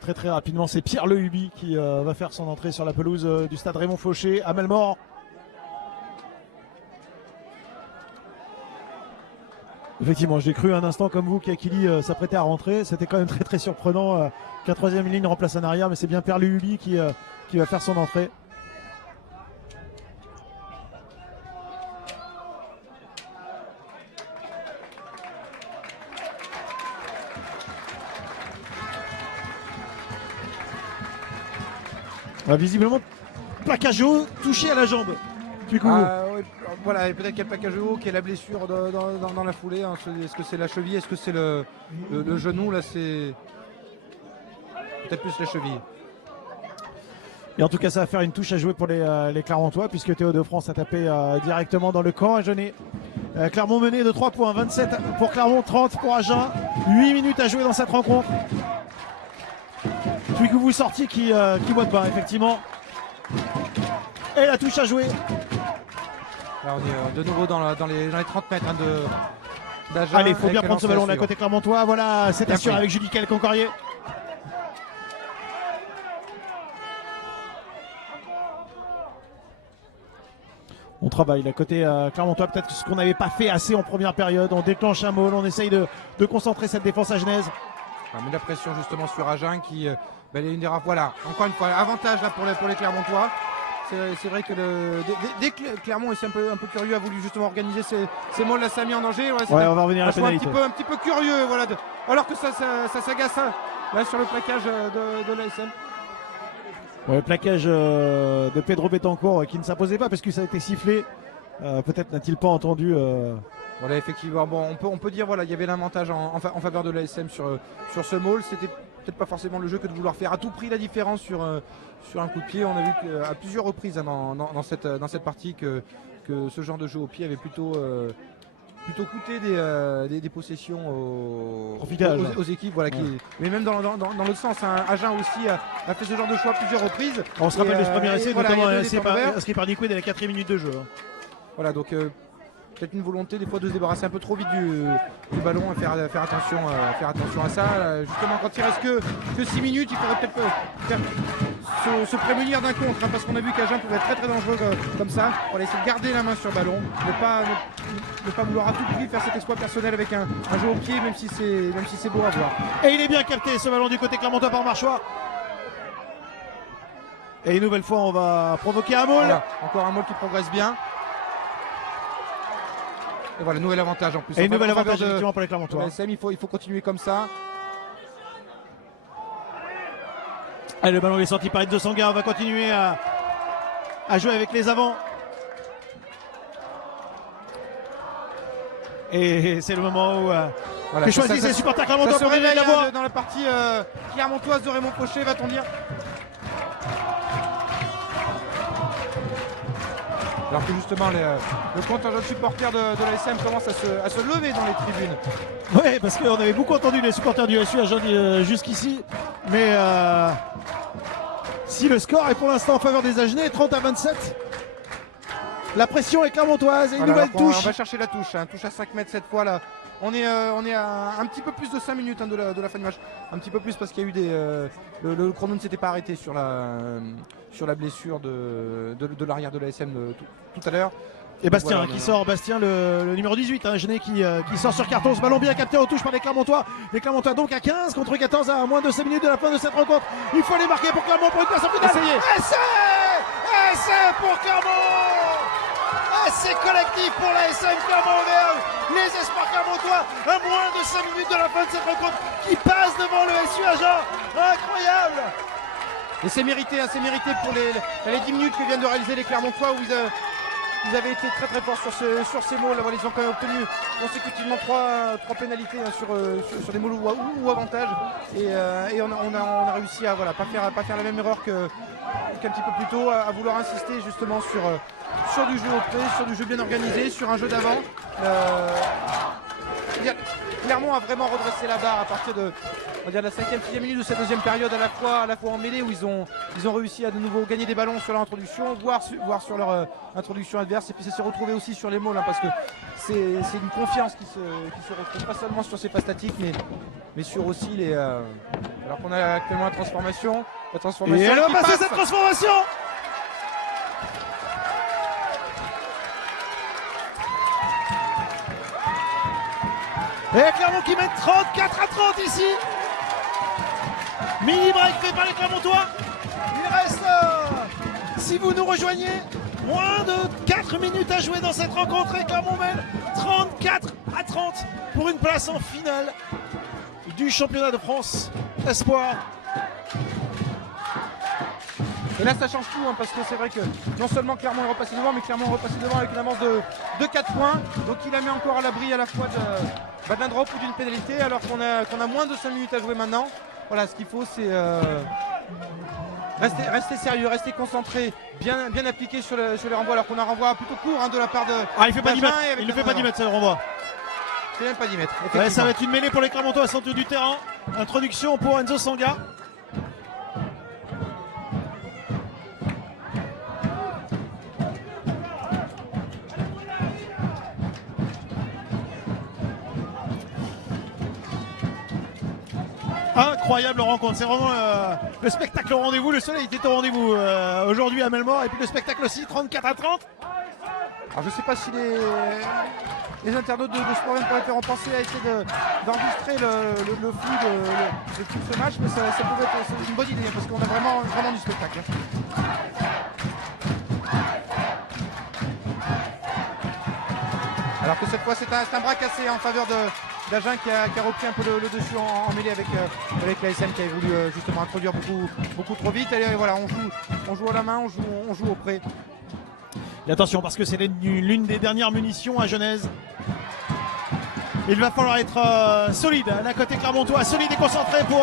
très rapidement. C'est Pierre Lehuby qui va faire son entrée sur la pelouse du stade Raymond Fauché à Malmort. Effectivement, j'ai cru un instant comme vous qu'Akili s'apprêtait à rentrer. C'était quand même très surprenant qu'un troisième ligne remplace en arrière, mais c'est bien Pierre Lehuby qui va faire son entrée. Visiblement, plaquage haut, touché à la jambe. Oui, voilà, et peut-être qu'il y a le plaquage haut, qu'il y a la blessure dans la foulée. Hein. Est-ce que c'est la cheville? Est-ce que c'est le genou? Là, c'est peut-être plus la cheville. Et en tout cas, ça va faire une touche à jouer pour les Clermontois, puisque Théo de France a tapé directement dans le camp agenais. Clermont mené de 3 points, 27 pour Clermont, 30 pour Agen. 8 minutes à jouer dans cette rencontre. Twikouvou sorti qui boite pas, effectivement. Et la touche à jouer. Là, on est de nouveau dans les 30 mètres hein, d'Agen. Allez, il faut bien prendre ce ballon là côté Clermontois. Voilà, c'est assuré avec Julie Cancorier. On travaille là côté Clermontois, peut-être ce qu'on n'avait pas fait assez en première période. On déclenche un maul, on essaye de concentrer cette défense agenaise. met la pression justement sur Agen qui est une des rares. Voilà, encore une fois, avantage là pour les Clermontois. C'est vrai que dès que Clermont est un peu curieux, a voulu justement organiser ces mauls, là ça a mis en danger. Ouais, on va revenir à la pénalité. Un petit peu curieux, voilà, alors que ça s'agace là sur le plaquage de l'ASM. Ouais, le plaquage de Pedro Betancourt qui ne s'imposait pas parce que ça a été sifflé. Peut-être n'a-t-il pas entendu. Voilà, effectivement, bon, on peut dire voilà, il y avait l'avantage en faveur de l'ASM sur ce maul. C'était peut-être pas forcément le jeu que de vouloir faire à tout prix la différence sur un coup de pied. On a vu à plusieurs reprises dans cette partie que ce genre de jeu au pied avait plutôt coûté des possessions aux équipes. Voilà, mais même dans l'autre sens, Agen aussi a fait ce genre de choix à plusieurs reprises. On se rappelle de ce premier essai, voilà, notamment un essai inscrit par Niquid à la 4e minute de jeu. Voilà, donc peut-être une volonté des fois de se débarrasser un peu trop vite du ballon et faire attention à ça. Justement, quand il reste que 6 minutes, il faudrait peut-être se prémunir d'un contre, parce qu'on a vu qu'Agen pouvait être très très dangereux comme ça. On va essayer de garder la main sur le ballon, ne pas vouloir à tout prix faire cet exploit personnel avec un jeu au pied, même si c'est beau à voir. Et il est bien capté ce ballon du côté clermontois par Marchois. Et une nouvelle fois, on va provoquer un maul. Voilà, encore un maul qui progresse bien. Et voilà, nouvel avantage en plus. Et nouvel avantage effectivement pour les Clermontois. SM, il faut continuer comme ça. Allez, le ballon est sorti par Enzo Sanga. On va continuer à jouer avec les avants. Et c'est le moment où voilà, que choisissent les supporters clermontois pour réveiller la voix. Dans la partie clermontoise de Raymond Fauché, va-t-on dire. Alors que justement le contingent de supporters de l'ASM commence à se lever dans les tribunes. Oui, parce qu'on avait beaucoup entendu les supporters du SU jusqu'ici. Mais si le score est pour l'instant en faveur des Agenais, 30-27, la pression est clermontoise et une nouvelle touche. On va chercher la touche, touche à 5 mètres cette fois là. On est à un petit peu plus de 5 minutes de la fin du match. Un petit peu plus parce qu'il y a eu le chrono ne s'était pas arrêté sur la blessure de l'arrière de l'ASM tout à l'heure. Et Bastien voilà, qui sort, Bastien le numéro 18, Genet qui sort sur carton. Ce ballon bien capté en touche par les Clermontois. Les Clermontois donc à 15 contre 14 à moins de 5 minutes de la fin de cette rencontre. Il faut les marquer pour Clermont pour une place en finale. Essai pour Clermont. Essai collectif pour la SM Clermont-Auvergne. Les espoirs clermontois à moins de 5 minutes de la fin de cette rencontre qui passe devant le SU Agen. Incroyable. Et c'est mérité pour les 10 minutes que viennent de réaliser les Clermontois où ils avaient été très très forts sur ces mots. Là, voilà, ils ont quand même obtenu consécutivement 3 pénalités sur des mots ou avantages. Et on a réussi à pas faire la même erreur qu'un petit peu plus tôt, à vouloir insister justement sur du jeu au pied, sur du jeu bien organisé, sur un jeu d'avant. Clermont a vraiment redressé la barre à partir de la 5e, 6e minute de cette deuxième période, à la fois en mêlée où ils ont réussi à de nouveau gagner des ballons sur leur introduction, voire sur leur introduction adverse, et puis ça s'est retrouvé aussi sur les mauls, parce que c'est une confiance qui se retrouve pas seulement sur ces pas statiques, mais sur aussi les alors qu'on a actuellement la transformation et elle va passer cette transformation. Et Clermont qui met 34-30 ici. Mini break fait par les Clermontois. Il reste, si vous nous rejoignez, moins de 4 minutes à jouer dans cette rencontre. Et Clermont mène 34-30 pour une place en finale du championnat de France Espoir. Et là ça change tout, parce que c'est vrai que non seulement Clermont est repassé devant, mais Clermont est repassé devant avec une avance de 4 points. Donc il la met encore à l'abri à la fois d'un drop ou d'une pénalité, alors qu'on a moins de 5 minutes à jouer maintenant. Voilà, ce qu'il faut, c'est rester sérieux, rester concentré, bien appliqué sur les renvois, alors qu'on a un renvoi plutôt court de la part de... Ah, il fait pas 10 mètres, il ne fait pas 10 mètres, c'est le renvoi. C'est même pas 10 mètres. Ouais, ça va être une mêlée pour les Clermontois à centre du terrain. Introduction pour Enzo Sanga. Incroyable rencontre, c'est vraiment le spectacle au rendez-vous. Le soleil était au rendez-vous aujourd'hui à Melmort, et puis le spectacle aussi, 34-30. Alors je sais pas si les internautes de Sport20.fr ont pensé à essayer d'enregistrer le flux de ce match, mais ça pouvait être une bonne idée parce qu'on a vraiment du spectacle. Alors que cette fois c'est un bras cassé en faveur d'Agen qui a repris un peu le dessus en mêlée avec l'ASM qui a voulu justement introduire beaucoup trop vite. Et voilà, on joue à la main, on joue au près. Et attention parce que c'est l'une des dernières munitions à Genèse. Il va falloir être solide, là côté Clermontois, solide et concentré pour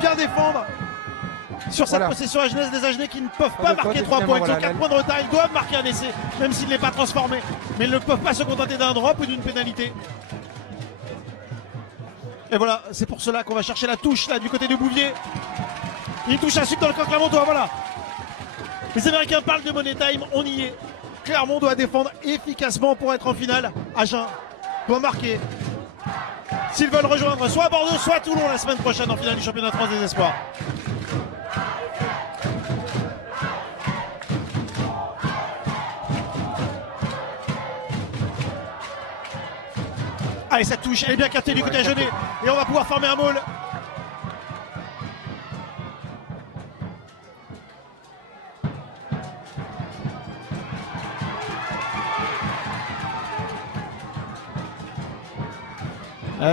bien défendre sur cette possession à Genèse. Des Agenais qui ne peuvent pas marquer 3 points, ils ont 4 points de retard, ils doivent marquer un essai, même s'il n'est pas transformé. Mais ils ne peuvent pas se contenter d'un drop ou d'une pénalité. Et voilà, c'est pour cela qu'on va chercher la touche là du côté de Bouvier. Il touche ensuite dans le camp Clermontois, voilà. Les Américains parlent de money time, on y est. Clermont doit défendre efficacement pour être en finale. Agen doit marquer s'ils veulent rejoindre soit Bordeaux, soit Toulon la semaine prochaine en finale du championnat de France des espoirs. Allez, ça touche, elle est bien captée du côté Agenais et on va pouvoir former un maul.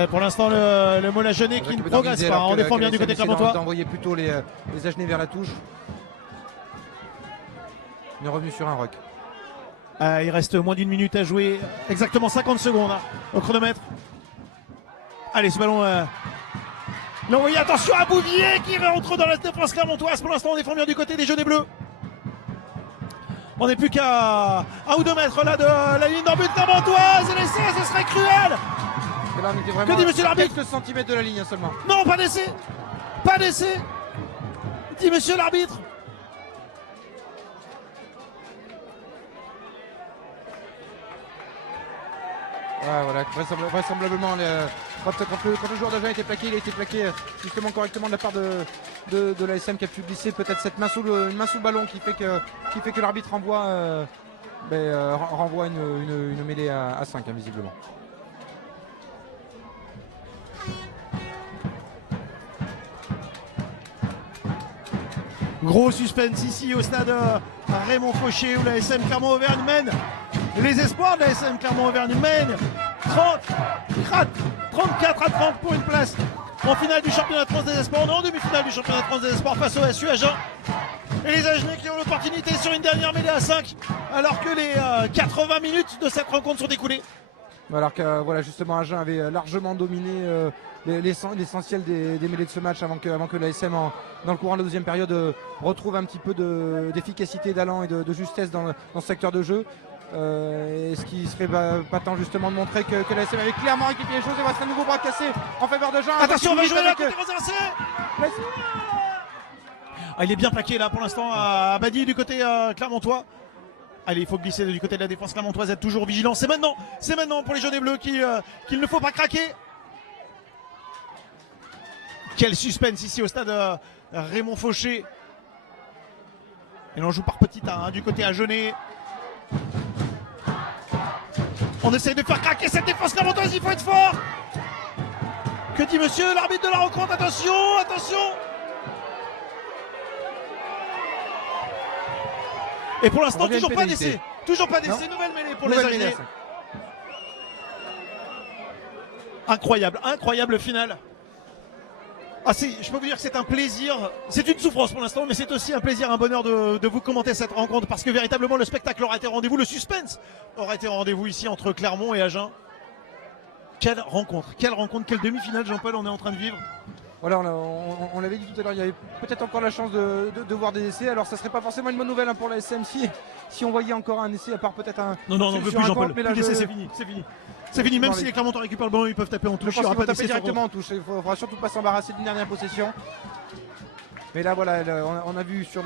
Pour l'instant, le Mola Agenais qui ne progresse pas. On défend bien du côté Clermontois. D'envoyer plutôt les Agenais vers la touche. On est revenu sur un rock. Il reste moins d'une minute à jouer. Exactement 50 secondes au chronomètre. Allez, ce ballon. L'envoyé, attention à Bouvier qui rentre dans la défense clermontoise. Pour l'instant, on défend bien du côté des Genêts bleus. On n'est plus qu'à 1 ou 2 mètres là de la ligne d'en but clermontoise. Et l'essai, ce serait cruel. Là, on était vraiment que dit monsieur l'arbitre? Quelques centimètres de la ligne seulement. Non, pas d'essai. Pas d'essai. Dit monsieur l'arbitre. Ouais, voilà, vraisemblablement, quand le joueur d'Agen était plaqué, il a été plaqué justement correctement de la part de l'ASM qui a pu glisser peut-être cette main sous le ballon qui fait que l'arbitre renvoie une mêlée à 5 visiblement. Gros suspense ici au stade Raymond Fauché où la SM Clermont-Auvergne mène. Les espoirs de la SM Clermont-Auvergne mènent 34 à 30 pour une place en finale du championnat de France des espoirs. On est en demi-finale du championnat de France des espoirs face au SU Agen. Et les Agenais qui ont l'opportunité sur une dernière mêlée à 5 alors que les 80 minutes de cette rencontre sont écoulées. Alors que voilà, justement Agen avait largement dominé l'essentiel des mêlées de ce match avant que l'ASM dans le courant de la deuxième période retrouve un petit peu d'efficacité, d'allant et de justesse dans ce secteur de jeu. Ce qui serait pas tant justement de montrer que l'ASM avait clairement équipé les choses. Et voilà, c'est un nouveau bras cassé en faveur d'Agen. Attention, on va jouer là côté il est bien plaqué là pour l'instant à Badi du côté clermontois. Allez, il faut glisser du côté de la défense clermontoise, être toujours vigilant. C'est maintenant pour les jaunes et bleus qu'il ne faut pas craquer. Quel suspense ici au stade Raymond Fauché. Et l'on joue par petit A du côté Agenais. On essaye de faire craquer cette défense clermontoise, il faut être fort. Que dit monsieur l'arbitre de la rencontre? Attention, attention. Et pour l'instant, toujours pas d'essai. Toujours pas d'essai. Nouvelle mêlée pour les Agenais. Incroyable finale. Je peux vous dire que c'est un plaisir, c'est une souffrance pour l'instant, mais c'est aussi un plaisir, un bonheur de vous commenter cette rencontre parce que véritablement le spectacle aura été au rendez-vous, le suspense aura été au rendez-vous ici entre Clermont et Agen. Quelle rencontre, quelle demi-finale Jean-Paul on est en train de vivre. Voilà, on l'avait dit tout à l'heure, il y avait peut-être encore la chance de voir des essais. Alors ça serait pas forcément une bonne nouvelle pour la SM si on voyait encore un essai, à part peut-être un... Non, on ne veut plus Jean-Paul, plus d'essai, c'est fini. C'est fini, même si les Clermontois récupèrent le ballon, ils peuvent taper en touche. Je pense qu'ils vont taper directement en touche, il ne faudra surtout pas s'embarrasser d'une dernière possession. Mais là voilà, on a vu sur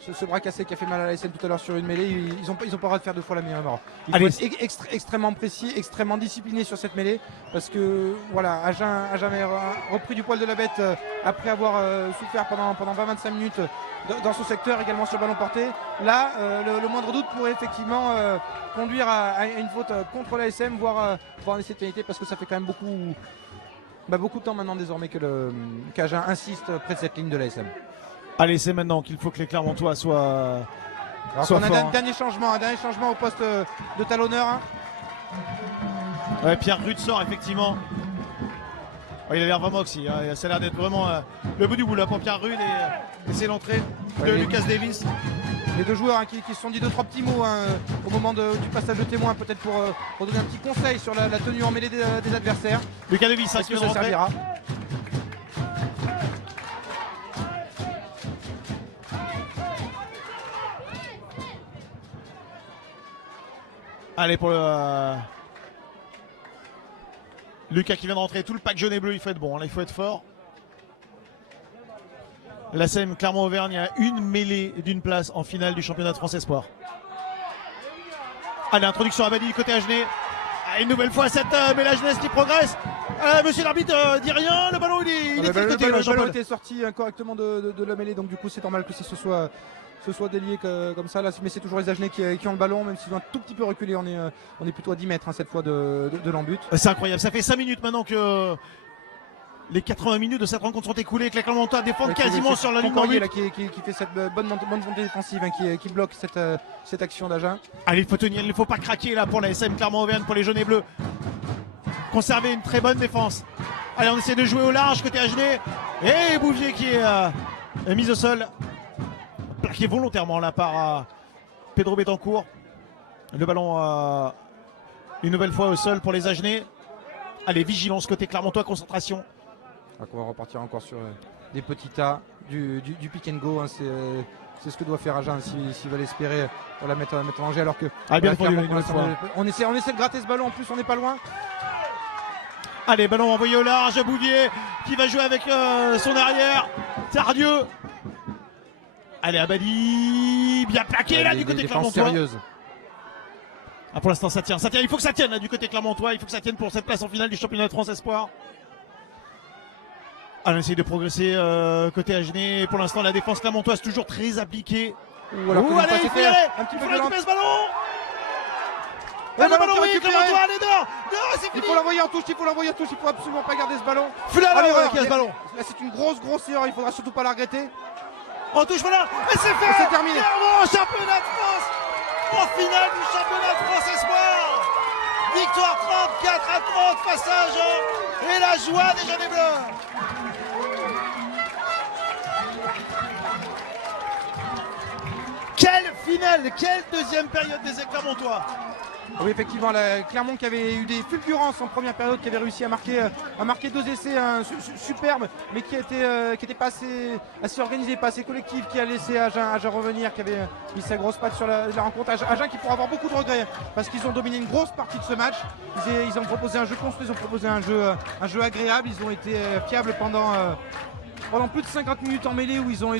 ce bras cassé qui a fait mal à l'ASM tout à l'heure sur une mêlée. Ils ont pas le droit de faire deux fois la même erreur. Il faut Allez. être extrêmement précis, extrêmement discipliné sur cette mêlée, parce que voilà, Agen a jamais repris du poil de la bête après avoir souffert pendant 20-25 minutes dans son secteur, également sur le ballon porté. Là, le moindre doute pourrait effectivement conduire à une faute contre l'ASM, voire un essai de pénalité, parce que ça fait quand même beaucoup de temps maintenant désormais qu'Agen insiste près de cette ligne de l'ASM. Allez, c'est maintenant qu'il faut que les Clermontois soient. Alors Soit on a fort, un dernier changement au poste de talonneur. Hein. Ouais, Pierre Rude sort effectivement. Ouais, il a l'air vraiment oxy. Hein. Ça a l'air d'être vraiment le bout du bout là pour Pierre Rude et c'est l'entrée de Ouais, Lucas Davis. Les deux joueurs hein, qui se sont dit 2-3 petits mots hein, au moment du passage de témoin, peut-être pour donner un petit conseil sur la tenue en mêlée des adversaires. Lucas Davis, Est-ce que ça servira? Allez pour le Lucas qui vient de rentrer, tout le pack jaune et bleu, il faut être bon, là il faut être fort. L'ASM Clermont-Auvergne a une mêlée d'une place en finale du championnat de France Espoir. Allez, introduction à Badi du côté Agenais. Une nouvelle fois cette mêlée Agenais qui progresse. Monsieur l'arbitre dit rien, le ballon il est de quel côté, le ballon Jean-Paul était sorti correctement de la mêlée, donc du coup c'est normal que ça se soit délié comme ça là, mais c'est toujours les Agenais qui ont le ballon, même s'ils ont un tout petit peu reculé. On est plutôt à 10 mètres hein, cette fois de l'embut. C'est incroyable, ça fait 5 minutes maintenant que les 80 minutes de cette rencontre sont écoulées, que les Clermontois défendent quasiment sur la ligne d'en but. Qui fait cette bonne montée défensive hein, qui bloque cette action d'Agen. Allez, il faut tenir, il ne faut pas craquer là pour la SM Clermont-Auvergne, pour les jaunes et bleus. Conserver une très bonne défense. Allez, on essaie de jouer au large côté Agenais. Et Bouvier qui est mis au sol. Plaqué volontairement là par Pedro Betancourt. Le ballon une nouvelle fois au sol pour les Agenais. Allez, vigilance côté Clermontois, concentration. On va repartir encore sur des petits tas du pick and go. Hein, c'est ce que doit faire Agen s'il va l'espérer pour la mettre en danger. Alors que bien défendu, on essaie de gratter ce ballon. En plus, on n'est pas loin. Allez, ballon envoyé au large. Bouvier qui va jouer avec son arrière. Tardieu. Allez, Abadi, bien plaqué là du côté Clermontois. Sérieuse. Ah, pour l'instant ça tient, il faut que ça tienne là du côté Clermontois, il faut que ça tienne pour cette place en finale du championnat de France Espoir. On essaye de progresser côté Agenais, pour l'instant la défense clermontoise toujours très appliquée. Allez, il faut y aller, il faut récupérer ce ballon. Le ballon, oui, Clermontois, allez dehors, c'est fini. Il faut l'envoyer en touche, il faut absolument pas garder ce ballon. L'erreur qui a ce ballon. Là c'est une grosse erreur, il faudra surtout pas la regretter. En touche, voilà, et c'est fait. C'est terminé. Clermont, championnat de France, en finale du championnat de France Espoir. Victoire 34-30 face à Agen et la joie des jaunes et bleus. Quelle finale, quelle deuxième période des Clermontois. Oui, effectivement, Clermont qui avait eu des fulgurances en première période, qui avait réussi à marquer deux essais superbes, mais qui était pas assez organisé, pas assez collectif, qui a laissé Agen revenir, qui avait mis sa grosse patte sur la rencontre. Agen qui pourra avoir beaucoup de regrets, parce qu'ils ont dominé une grosse partie de ce match. Ils ont proposé un jeu construit, ils ont proposé un jeu agréable, ils ont été fiables pendant plus de 50 minutes en mêlée où ils ont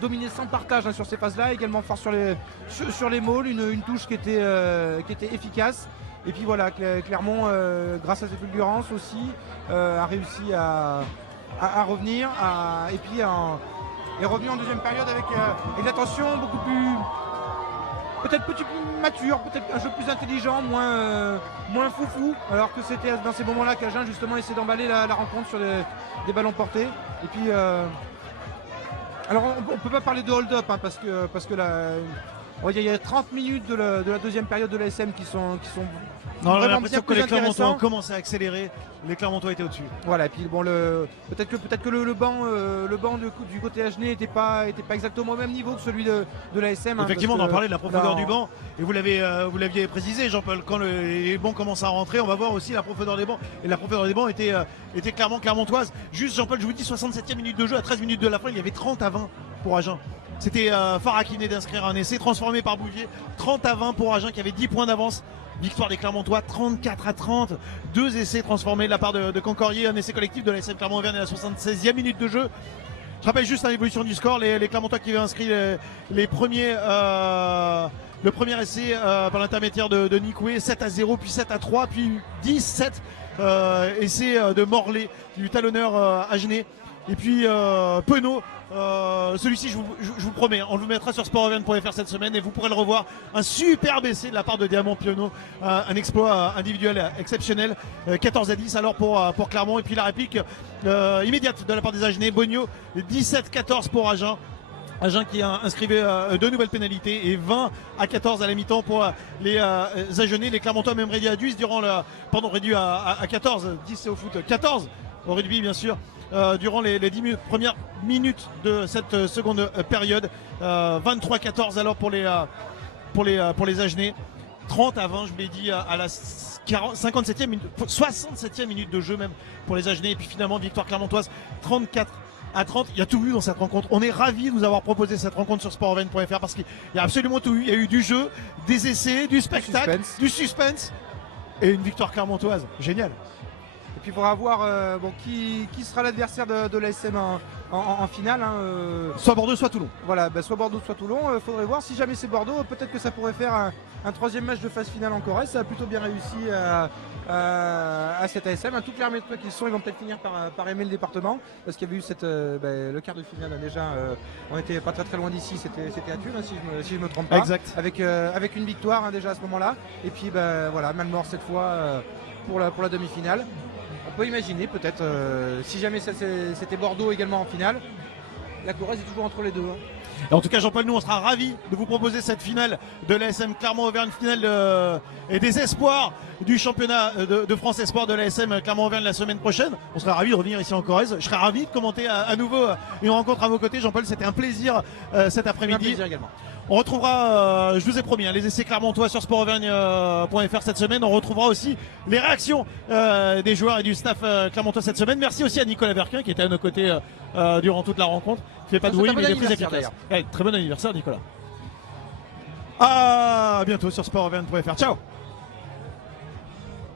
dominé sans partage hein, sur ces phases-là, également fort sur les mauls, une touche qui était efficace. Et puis voilà, Clermont, grâce à ses fulgurances aussi, a réussi à revenir et puis est revenu en deuxième période avec une attention beaucoup plus, peut-être plus mature, peut-être un jeu plus intelligent, moins foufou, alors que c'était dans ces moments-là qu'Agen justement essaie d'emballer la rencontre sur des ballons portés. Et puis alors on peut pas parler de hold-up hein, parce que là il y a 30 minutes de la deuxième période de l'ASM qui sont non, vraiment l'impression que les Clermontois ont commencé à accélérer, les Clermontois étaient au-dessus. Voilà, et puis bon, peut-être que le banc du côté Agenais n'était pas exactement au même niveau que celui de l'ASM. Effectivement, on en parlait de la profondeur du banc, et vous l'aviez précisé, Jean-Paul, quand les bancs commencent à rentrer, on va voir aussi la profondeur des bancs, et la profondeur des bancs était clairement clermontoise. Juste, Jean-Paul, je vous dis, 67e minute de jeu, à 13 minutes de la fin, il y avait 30-20 pour Agen. C'était Farah qui venait d'inscrire un essai transformé par Bouvier. 30-20 pour Agen qui avait 10 points d'avance. Victoire des Clermontois 34-30. Deux essais transformés de la part de Concordier. Un essai collectif de la SM Clermont-Auvergne à la 76e minute de jeu. Je rappelle juste l'évolution du score, les Clermontois qui avaient inscrit les premiers, le premier essai par l'intermédiaire de Nikoué, 7-0, puis 7-3, puis 10-7 essai de Morlaix, du talonneur Agenais. Et puis Penaud, celui-ci je vous promets, on le mettra sur sportauvergne.fr cette semaine et vous pourrez le revoir. Un superbe essai de la part de Diamant Penaud, un exploit individuel exceptionnel, 14-10 alors pour Clermont. Et puis la réplique immédiate de la part des Agenais, Bogno, 17-14 pour Agen. Agen qui a inscrivait deux nouvelles pénalités et 20-14 à la mi-temps pour les Agenais. Les Clermontois même réduits à 10 durant réduits à 14, 10 c'est au foot, 14 au rugby bien sûr. Durant les 10 premières minutes de cette seconde période, 23-14 alors pour les Agenais, 30-20 je l'ai dit à la 57e minute, 67e minute de jeu même pour les Agenais, et puis finalement victoire clermontoise 34-30. Il y a tout eu dans cette rencontre. On est ravis de vous avoir proposé cette rencontre sur sportauvergne.fr parce qu'il y a absolument tout eu. Il y a eu du jeu, des essais, du spectacle, du suspense et une victoire clermontoise. Génial. Et puis il faudra voir qui sera l'adversaire de l'ASM en finale. Soit Bordeaux, soit Toulon. Voilà, soit Bordeaux, soit Toulon. Faudrait voir. Si jamais c'est Bordeaux, peut-être que ça pourrait faire un troisième match de phase finale en Corrèze. Ça a plutôt bien réussi à cette ASM. Tous les Clermontois qui sont, ils vont peut-être finir par aimer le département. Parce qu'il y avait eu le quart de finale déjà. On était pas très loin d'ici. C'était à Tulle, si je me trompe pas. Exact. Avec une victoire déjà à ce moment-là. Et puis voilà, Malmort cette fois pour la demi-finale. On peut imaginer peut-être, si jamais c'était Bordeaux également en finale, la Corrèze est toujours entre les deux. Et en tout cas, Jean-Paul, nous on sera ravis de vous proposer cette finale de l'ASM Clermont-Auvergne, finale et des espoirs du championnat de France Espoir de l'ASM Clermont-Auvergne la semaine prochaine. On sera ravis de revenir ici en Corrèze. Je serai ravi de commenter à nouveau une rencontre à vos côtés. Jean-Paul, c'était un plaisir cet après-midi. Un plaisir également. On retrouvera, je vous ai promis, les essais clermontois sur sportauvergne.fr cette semaine. On retrouvera aussi les réactions des joueurs et du staff clermontois cette semaine. Merci aussi à Nicolas Verquin qui était à nos côtés durant toute la rencontre. Il fait pas de bruit, mais il est très efficace. Très bon anniversaire, Nicolas. À bientôt sur sportauvergne.fr. Ciao.